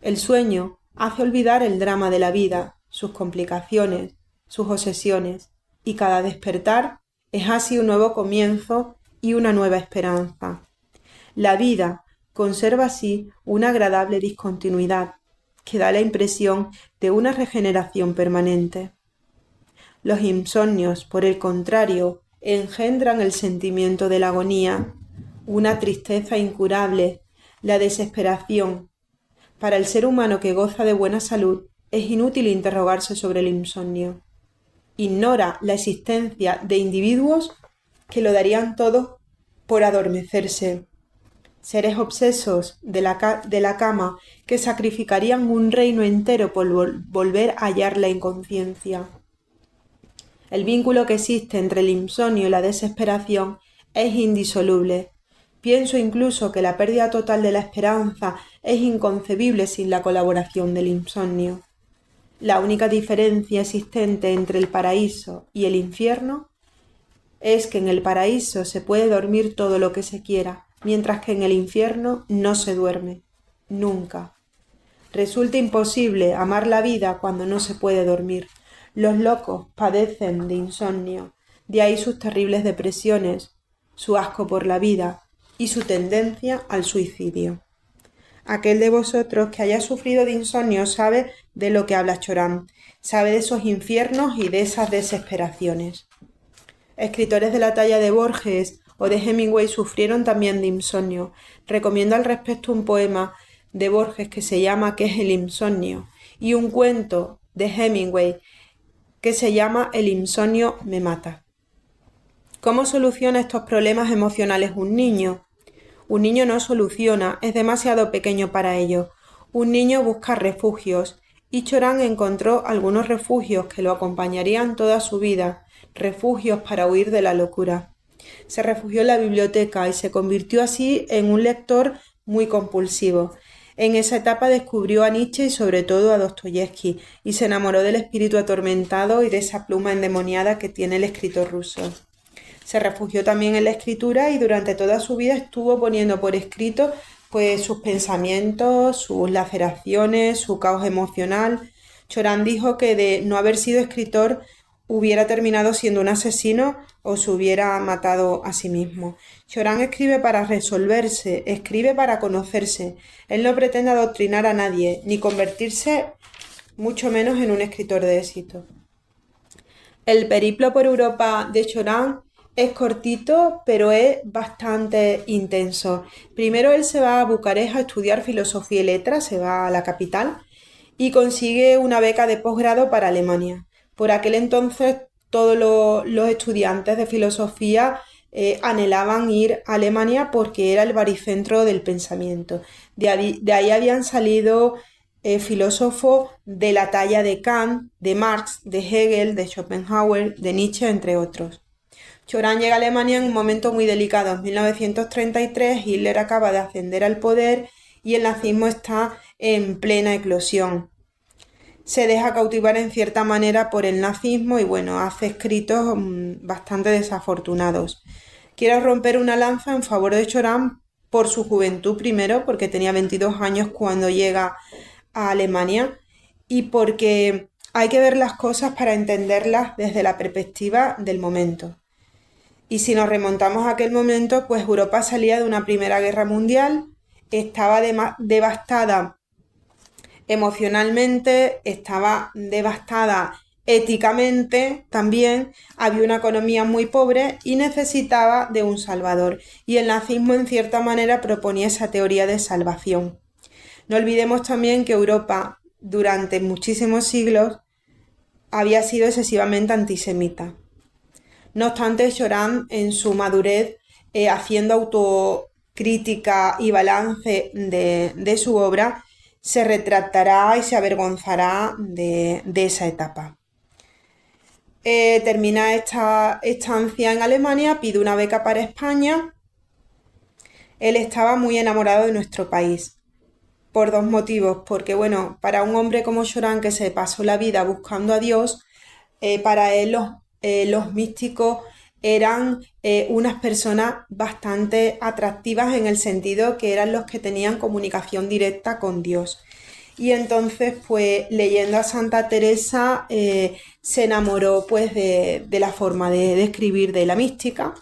El sueño hace olvidar el drama de la vida, sus complicaciones, sus obsesiones, y cada despertar es así un nuevo comienzo y una nueva esperanza. La vida conserva así una agradable discontinuidad que da la impresión de una regeneración permanente. Los insomnios, por el contrario, engendran el sentimiento de la agonía, una tristeza incurable, la desesperación. Para el ser humano que goza de buena salud, es inútil interrogarse sobre el insomnio. Ignora la existencia de individuos que lo darían todo por adormecerse. Seres obsesos de la cama que sacrificarían un reino entero por volver a hallar la inconsciencia. El vínculo que existe entre el insomnio y la desesperación es indisoluble. Pienso incluso que la pérdida total de la esperanza es inconcebible sin la colaboración del insomnio. La única diferencia existente entre el paraíso y el infierno es que en el paraíso se puede dormir todo lo que se quiera, mientras que en el infierno no se duerme, nunca. Resulta imposible amar la vida cuando no se puede dormir. Los locos padecen de insomnio, de ahí sus terribles depresiones, su asco por la vida y su tendencia al suicidio. Aquel de vosotros que haya sufrido de insomnio sabe de lo que habla Chorán, sabe de esos infiernos y de esas desesperaciones. Escritores de la talla de Borges o de Hemingway sufrieron también de insomnio. Recomiendo al respecto un poema de Borges que se llama ¿Qué es el insomnio? Y un cuento de Hemingway que se llama El insomnio me mata. ¿Cómo soluciona estos problemas emocionales un niño? Un niño no soluciona, es demasiado pequeño para ello. Un niño busca refugios, y Chorán encontró algunos refugios que lo acompañarían toda su vida, refugios para huir de la locura. Se refugió en la biblioteca y se convirtió así en un lector muy compulsivo. En esa etapa descubrió a Nietzsche y sobre todo a Dostoyevski, y se enamoró del espíritu atormentado y de esa pluma endemoniada que tiene el escritor ruso. Se refugió también en la escritura y durante toda su vida estuvo poniendo por escrito pues sus pensamientos, sus laceraciones, su caos emocional. Chorán dijo que de no haber sido escritor hubiera terminado siendo un asesino o se hubiera matado a sí mismo. Chorán escribe para resolverse, escribe para conocerse. Él no pretende adoctrinar a nadie, ni convertirse mucho menos en un escritor de éxito. El periplo por Europa de Chorán es cortito, pero es bastante intenso. Primero él se va a Bucarest a estudiar filosofía y letras, se va a la capital y consigue una beca de posgrado para Alemania. Por aquel entonces todos los estudiantes de filosofía anhelaban ir a Alemania porque era el baricentro del pensamiento. De ahí habían salido filósofos de la talla de Kant, de Marx, de Hegel, de Schopenhauer, de Nietzsche, entre otros. Chorán llega a Alemania en un momento muy delicado. En 1933 Hitler acaba de ascender al poder y el nazismo está en plena eclosión. Se deja cautivar en cierta manera por el nazismo y bueno, hace escritos bastante desafortunados. Quiero romper una lanza en favor de Chorán por su juventud primero, porque tenía 22 años cuando llega a Alemania y porque hay que ver las cosas para entenderlas desde la perspectiva del momento. Y si nos remontamos a aquel momento, pues Europa salía de una Primera Guerra Mundial, estaba devastada emocionalmente, estaba devastada éticamente también, había una economía muy pobre y necesitaba de un salvador. Y el nazismo en cierta manera proponía esa teoría de salvación. No olvidemos también que Europa durante muchísimos siglos había sido excesivamente antisemita. No obstante, Chorán en su madurez, haciendo autocrítica y balance de su obra, se retractará y se avergonzará de esa etapa. Termina esta estancia en Alemania, pide una beca para España. Él estaba muy enamorado de nuestro país, por dos motivos. Porque, bueno, para un hombre como Chorán, que se pasó la vida buscando a Dios, para él los místicos eran unas personas bastante atractivas en el sentido que eran los que tenían comunicación directa con Dios. Y entonces, pues, leyendo a Santa Teresa, se enamoró pues de la forma de escribir de la mística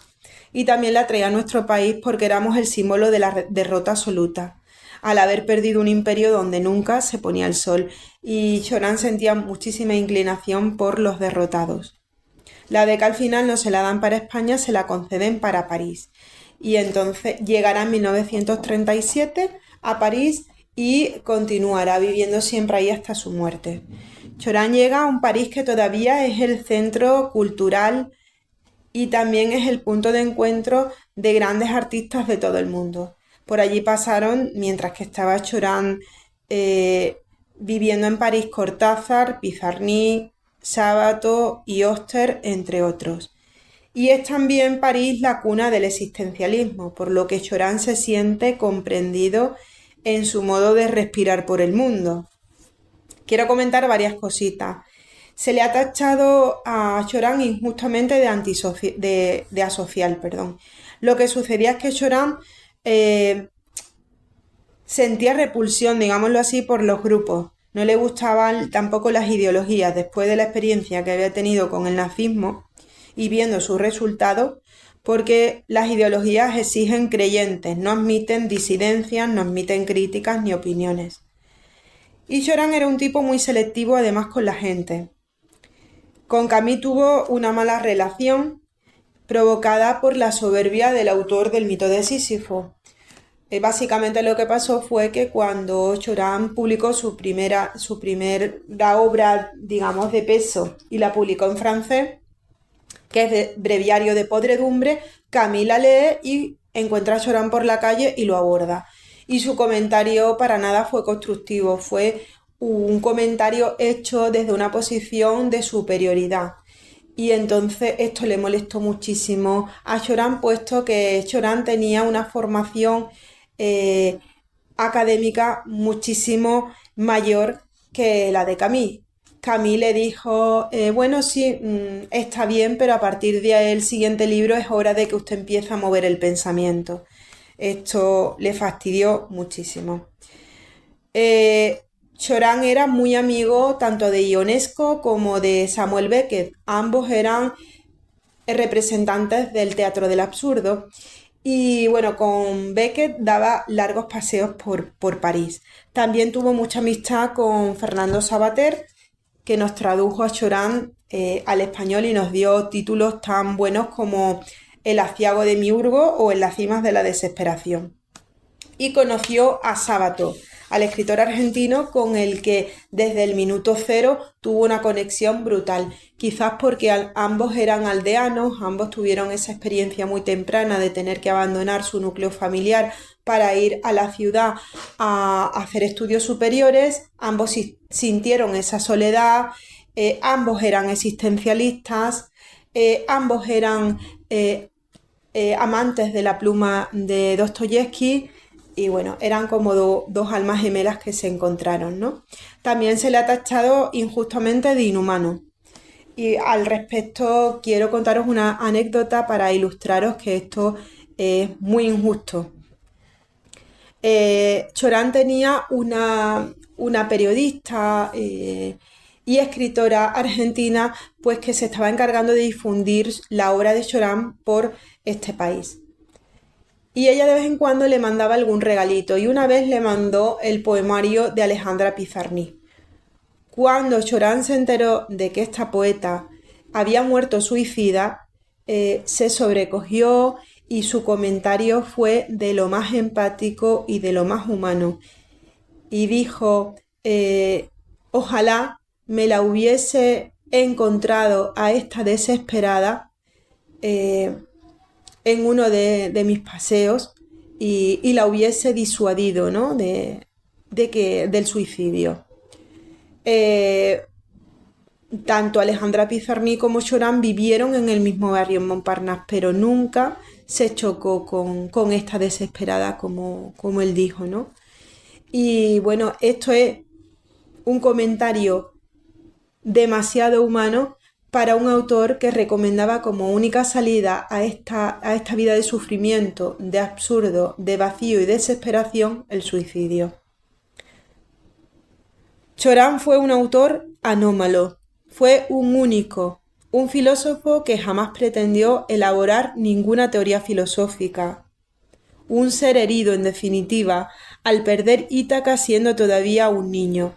y también la traía a nuestro país porque éramos el símbolo de la derrota absoluta, al haber perdido un imperio donde nunca se ponía el sol. Y Chorán sentía muchísima inclinación por los derrotados. La beca al final no se la dan para España, se la conceden para París. Y entonces llegará en 1937 a París y continuará viviendo siempre ahí hasta su muerte. Cioran llega a un París que todavía es el centro cultural y también es el punto de encuentro de grandes artistas de todo el mundo. Por allí pasaron, mientras que estaba Cioran viviendo en París, Cortázar, Pizarnik, Sábato y Oster, entre otros. Y es también París la cuna del existencialismo, por lo que Cioran se siente comprendido en su modo de respirar por el mundo. Quiero comentar varias cositas. Se le ha tachado a Cioran injustamente de asocial, perdón. Lo que sucedía es que Cioran sentía repulsión, digámoslo así, por los grupos. No le gustaban tampoco las ideologías. Después de la experiencia que había tenido con el nazismo y viendo sus resultados, porque las ideologías exigen creyentes, no admiten disidencias, no admiten críticas ni opiniones. Y Cioran era un tipo muy selectivo además con la gente. Con Camus tuvo una mala relación provocada por la soberbia del autor del mito de Sísifo. Básicamente lo que pasó fue que cuando Cioran publicó su primera obra, digamos, de peso y la publicó en francés, que es de Breviario de Podredumbre, Camus la lee y encuentra a Cioran por la calle y lo aborda. Y su comentario para nada fue constructivo, fue un comentario hecho desde una posición de superioridad. Y entonces esto le molestó muchísimo a Cioran, puesto que Cioran tenía una formación académica muchísimo mayor que la de Camus. Camus le dijo, bueno, sí, está bien, pero a partir del siguiente libro es hora de que usted empiece a mover el pensamiento. Esto le fastidió muchísimo. Cioran era muy amigo tanto de Ionesco como de Samuel Beckett. Ambos eran representantes del teatro del absurdo. Y bueno, con Beckett daba largos paseos por París. También tuvo mucha amistad con Fernando Savater, que nos tradujo a Cioran al español y nos dio títulos tan buenos como El aciago de Miurgo o En las cimas de la desesperación. Y conoció a Sábato, al escritor argentino con el que desde el minuto cero tuvo una conexión brutal. Quizás porque ambos eran aldeanos, ambos tuvieron esa experiencia muy temprana de tener que abandonar su núcleo familiar para ir a la ciudad a hacer estudios superiores, ambos sintieron esa soledad, ambos eran existencialistas, ambos eran amantes de la pluma de Dostoyevsky. Y bueno, eran como dos almas gemelas que se encontraron, ¿no? También se le ha tachado injustamente de inhumano. Y al respecto quiero contaros una anécdota para ilustraros que esto es muy injusto. Cioran tenía una periodista y escritora argentina pues que se estaba encargando de difundir la obra de Cioran por este país. Y ella de vez en cuando le mandaba algún regalito y una vez le mandó el poemario de Alejandra Pizarnik. Cuando Cioran se enteró de que esta poeta había muerto suicida, se sobrecogió y su comentario fue de lo más empático y de lo más humano. Y dijo, ojalá me la hubiese encontrado a esta desesperada en uno de mis paseos y la hubiese disuadido, ¿no? del suicidio. Tanto Alejandra Pizarnik como Cioran vivieron en el mismo barrio en Montparnasse, pero nunca se chocó con esta desesperada como él dijo, ¿no? Y bueno, esto es un comentario demasiado humano para un autor que recomendaba como única salida a esta vida de sufrimiento, de absurdo, de vacío y desesperación, el suicidio. Cioran fue un autor anómalo, fue un único, un filósofo que jamás pretendió elaborar ninguna teoría filosófica, un ser herido en definitiva al perder Ítaca siendo todavía un niño,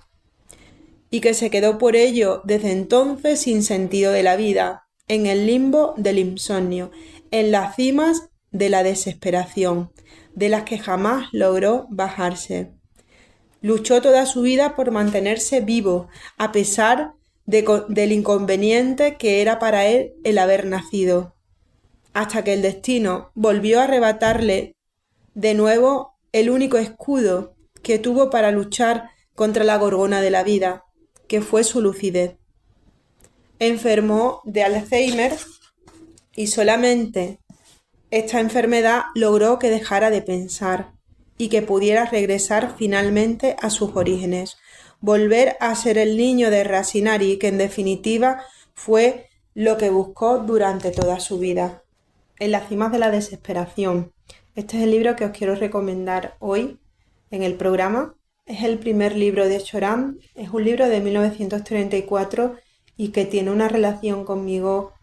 y que se quedó por ello desde entonces sin sentido de la vida, en el limbo del insomnio, en las cimas de la desesperación, de las que jamás logró bajarse. Luchó toda su vida por mantenerse vivo, a pesar del inconveniente que era para él el haber nacido, hasta que el destino volvió a arrebatarle de nuevo el único escudo que tuvo para luchar contra la gorgona de la vida, que fue su lucidez. Enfermó de Alzheimer y solamente esta enfermedad logró que dejara de pensar y que pudiera regresar finalmente a sus orígenes, volver a ser el niño de Rasinari, que en definitiva fue lo que buscó durante toda su vida. En las cimas de la desesperación. Este es el libro que os quiero recomendar hoy en el programa. Es el primer libro de Chorán, es un libro de 1934 y que tiene una relación conmigo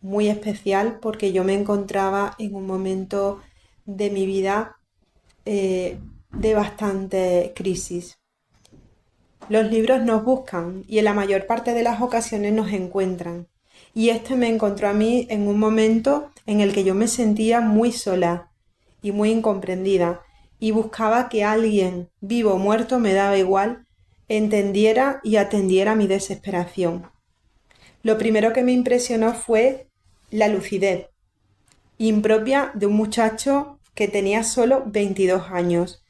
muy especial porque yo me encontraba en un momento de mi vida de bastante crisis. Los libros nos buscan y en la mayor parte de las ocasiones nos encuentran. Y este me encontró a mí en un momento en el que yo me sentía muy sola y muy incomprendida y buscaba que alguien, vivo o muerto, me daba igual, entendiera y atendiera mi desesperación. Lo primero que me impresionó fue la lucidez, impropia de un muchacho que tenía solo 22 años.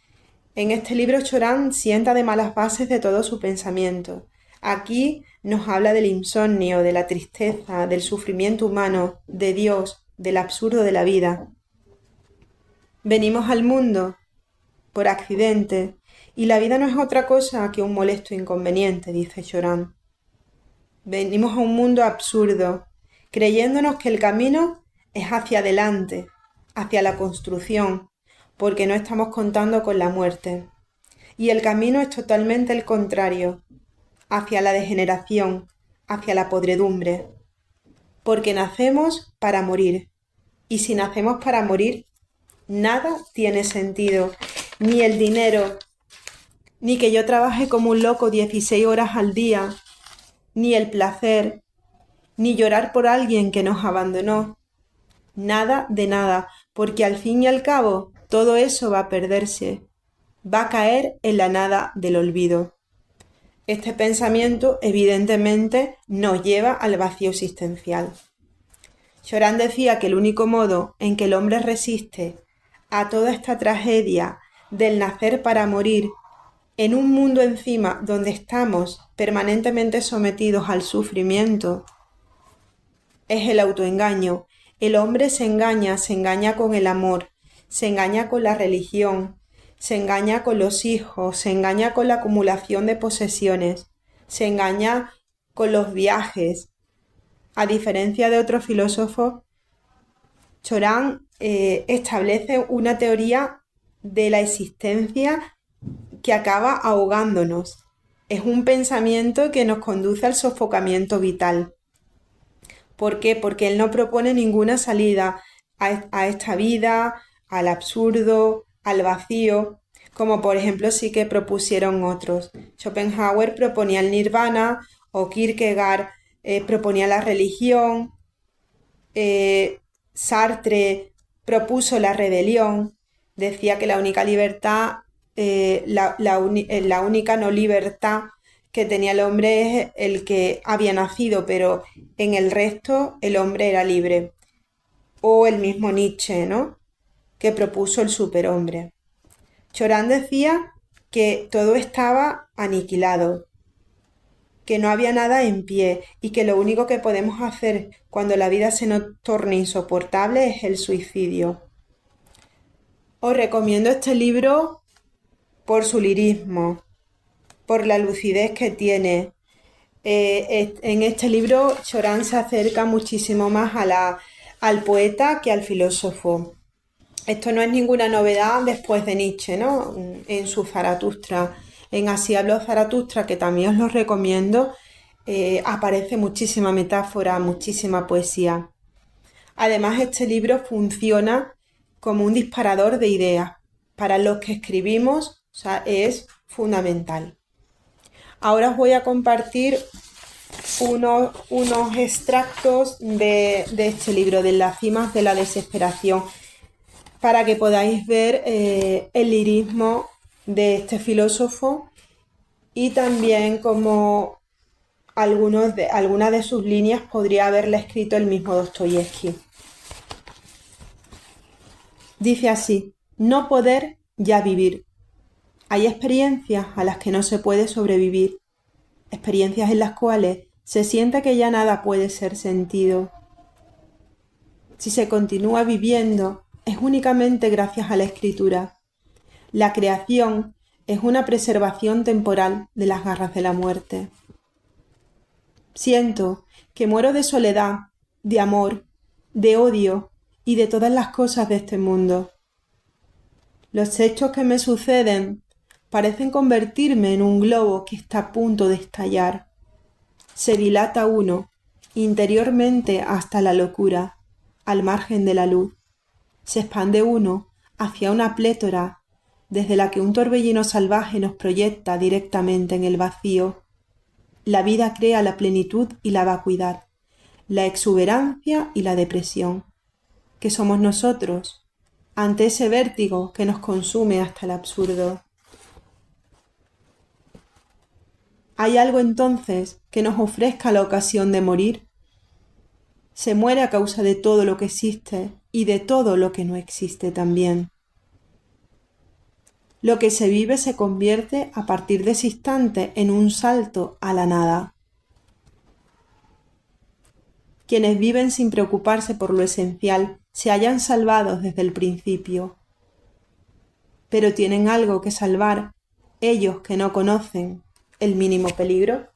En este libro Chorán sienta de malas bases de todo su pensamiento. Aquí nos habla del insomnio, de la tristeza, del sufrimiento humano, de Dios, del absurdo de la vida. Venimos al mundo por accidente y la vida no es otra cosa que un molesto inconveniente, dice Chorán. Venimos a un mundo absurdo, creyéndonos que el camino es hacia adelante, hacia la construcción, porque no estamos contando con la muerte. Y el camino es totalmente el contrario, hacia la degeneración, hacia la podredumbre. Porque nacemos para morir, y si nacemos para morir, nada tiene sentido, ni el dinero, ni que yo trabaje como un loco 16 horas al día, ni el placer, ni llorar por alguien que nos abandonó. Nada de nada, porque al fin y al cabo todo eso va a perderse, va a caer en la nada del olvido. Este pensamiento evidentemente nos lleva al vacío existencial. Chorán decía que el único modo en que el hombre resiste a toda esta tragedia del nacer para morir en un mundo encima donde estamos permanentemente sometidos al sufrimiento es el autoengaño. El hombre se engaña con el amor, se engaña con la religión, se engaña con los hijos, se engaña con la acumulación de posesiones, se engaña con los viajes. A diferencia de otros filósofos, Chorán establece una teoría de la existencia que acaba ahogándonos. Es un pensamiento que nos conduce al sofocamiento vital. ¿Por qué? Porque él no propone ninguna salida a esta vida, al absurdo, al vacío, como por ejemplo sí que propusieron otros. Schopenhauer proponía el nirvana o Kierkegaard proponía la religión, Sartre propuso la rebelión, decía que la única libertad, la única no libertad que tenía el hombre es el que había nacido, pero en el resto el hombre era libre. O el mismo Nietzsche, ¿no?, que propuso el superhombre. Chorán decía que todo estaba aniquilado, que no había nada en pie y que lo único que podemos hacer cuando la vida se nos torne insoportable es el suicidio. Os recomiendo este libro por su lirismo, por la lucidez que tiene. En este libro Chorán se acerca muchísimo más al poeta que al filósofo. Esto no es ninguna novedad después de Nietzsche, ¿no?, en su Zaratustra. En Así habló Zaratustra, que también os lo recomiendo, aparece muchísima metáfora, muchísima poesía. Además, este libro funciona como un disparador de ideas. Para los que escribimos, o sea, es fundamental. Ahora os voy a compartir unos extractos de este libro, de Las cimas de la desesperación, para que podáis ver el lirismo de este filósofo y también como algunas de sus líneas podría haberla escrito el mismo Dostoyevski. Dice así: no poder ya vivir. Hay experiencias a las que no se puede sobrevivir, experiencias en las cuales se siente que ya nada puede ser sentido. Si se continúa viviendo, es únicamente gracias a la escritura. La creación es una preservación temporal de las garras de la muerte. Siento que muero de soledad, de amor, de odio y de todas las cosas de este mundo. Los hechos que me suceden parecen convertirme en un globo que está a punto de estallar. Se dilata uno, interiormente hasta la locura, al margen de la luz. Se expande uno hacia una plétora, desde la que un torbellino salvaje nos proyecta directamente en el vacío. La vida crea la plenitud y la vacuidad, la exuberancia y la depresión. ¿Qué somos nosotros ante ese vértigo que nos consume hasta el absurdo? ¿Hay algo entonces que nos ofrezca la ocasión de morir? Se muere a causa de todo lo que existe y de todo lo que no existe también. Lo que se vive se convierte a partir de ese instante en un salto a la nada. Quienes viven sin preocuparse por lo esencial se hallan salvados desde el principio. Pero tienen algo que salvar ellos que no conocen el mínimo peligro.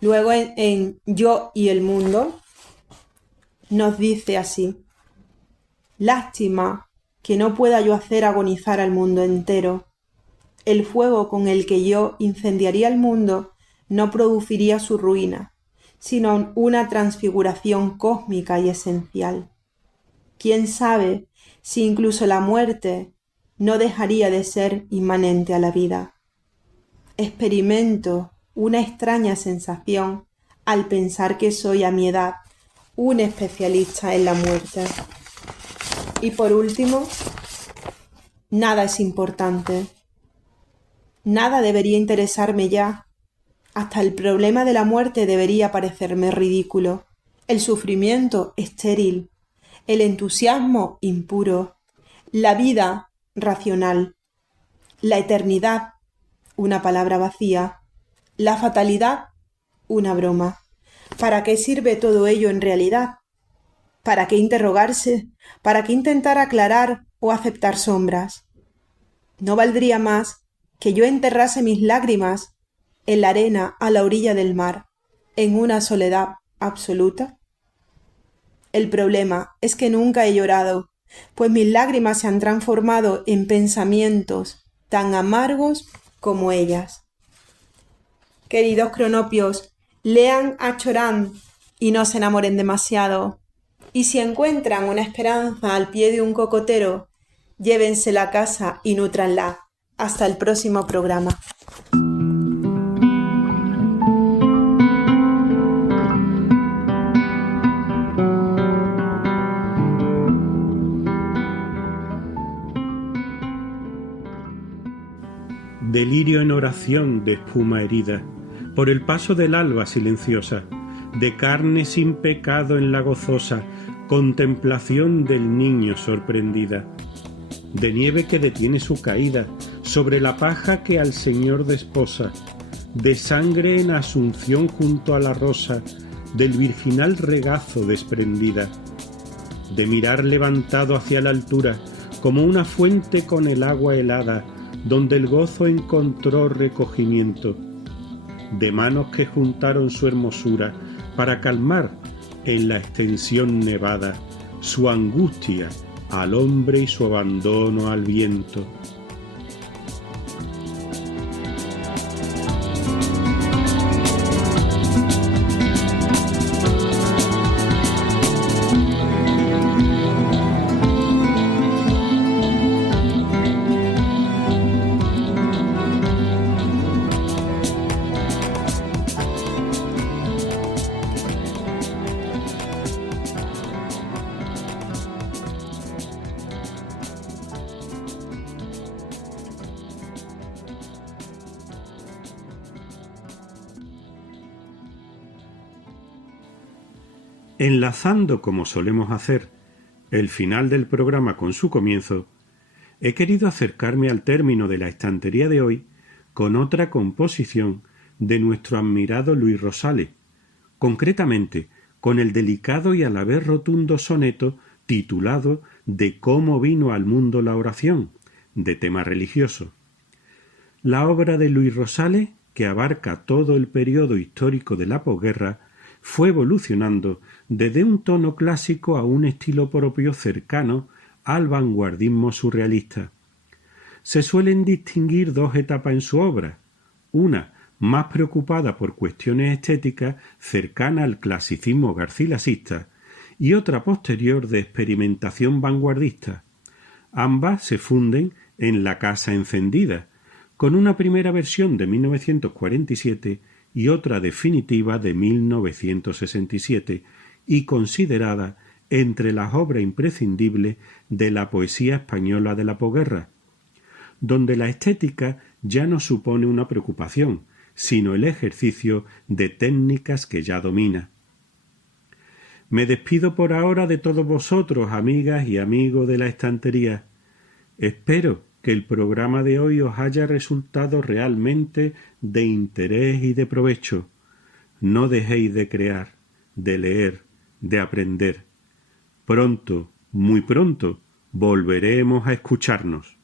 Luego en Yo y el mundo nos dice así: lástima que no pueda yo hacer agonizar al mundo entero. El fuego con el que yo incendiaría el mundo no produciría su ruina, sino una transfiguración cósmica y esencial. ¿Quién sabe si incluso la muerte no dejaría de ser inmanente a la vida? Experimento una extraña sensación al pensar que soy a mi edad un especialista en la muerte. Y por último, nada es importante. Nada debería interesarme ya. Hasta el problema de la muerte debería parecerme ridículo. El sufrimiento estéril, el entusiasmo impuro, la vida racional, la eternidad, una palabra vacía, la fatalidad, una broma. ¿Para qué sirve todo ello en realidad? ¿Para qué interrogarse? ¿Para qué intentar aclarar o aceptar sombras? ¿No valdría más que yo enterrase mis lágrimas en la arena a la orilla del mar, en una soledad absoluta? El problema es que nunca he llorado, pues mis lágrimas se han transformado en pensamientos tan amargos como ellas. Queridos cronopios, lean a Chorán y no se enamoren demasiado. Y si encuentran una esperanza al pie de un cocotero, llévensela a casa y nútranla. Hasta el próximo programa. Delirio en oración de espuma herida, por el paso del alba silenciosa, de carne sin pecado en la gozosa contemplación del niño sorprendida, de nieve que detiene su caída sobre la paja que al Señor desposa, de sangre en asunción junto a la rosa del virginal regazo desprendida, de mirar levantado hacia la altura como una fuente con el agua helada donde el gozo encontró recogimiento, de manos que juntaron su hermosura para calmar en la extensión nevada su angustia al hombre y su abandono al viento. Enlazando, como solemos hacer, el final del programa con su comienzo, he querido acercarme al término de la estantería de hoy con otra composición de nuestro admirado Luis Rosales, concretamente con el delicado y a la vez rotundo soneto titulado De cómo vino al mundo la oración, de tema religioso. La obra de Luis Rosales, que abarca todo el periodo histórico de la posguerra, fue evolucionando desde un tono clásico a un estilo propio cercano al vanguardismo surrealista. Se suelen distinguir dos etapas en su obra, una más preocupada por cuestiones estéticas cercana al clasicismo garcilasista y otra posterior de experimentación vanguardista. Ambas se funden en La casa encendida, con una primera versión de 1947 y otra definitiva de 1967, y considerada entre las obras imprescindibles de la poesía española de la posguerra, donde la estética ya no supone una preocupación, sino el ejercicio de técnicas que ya domina. Me despido por ahora de todos vosotros, amigas y amigos de la estantería. Espero que el programa de hoy os haya resultado realmente de interés y de provecho. No dejéis de crear, de leer, de aprender. Pronto, muy pronto, volveremos a escucharnos.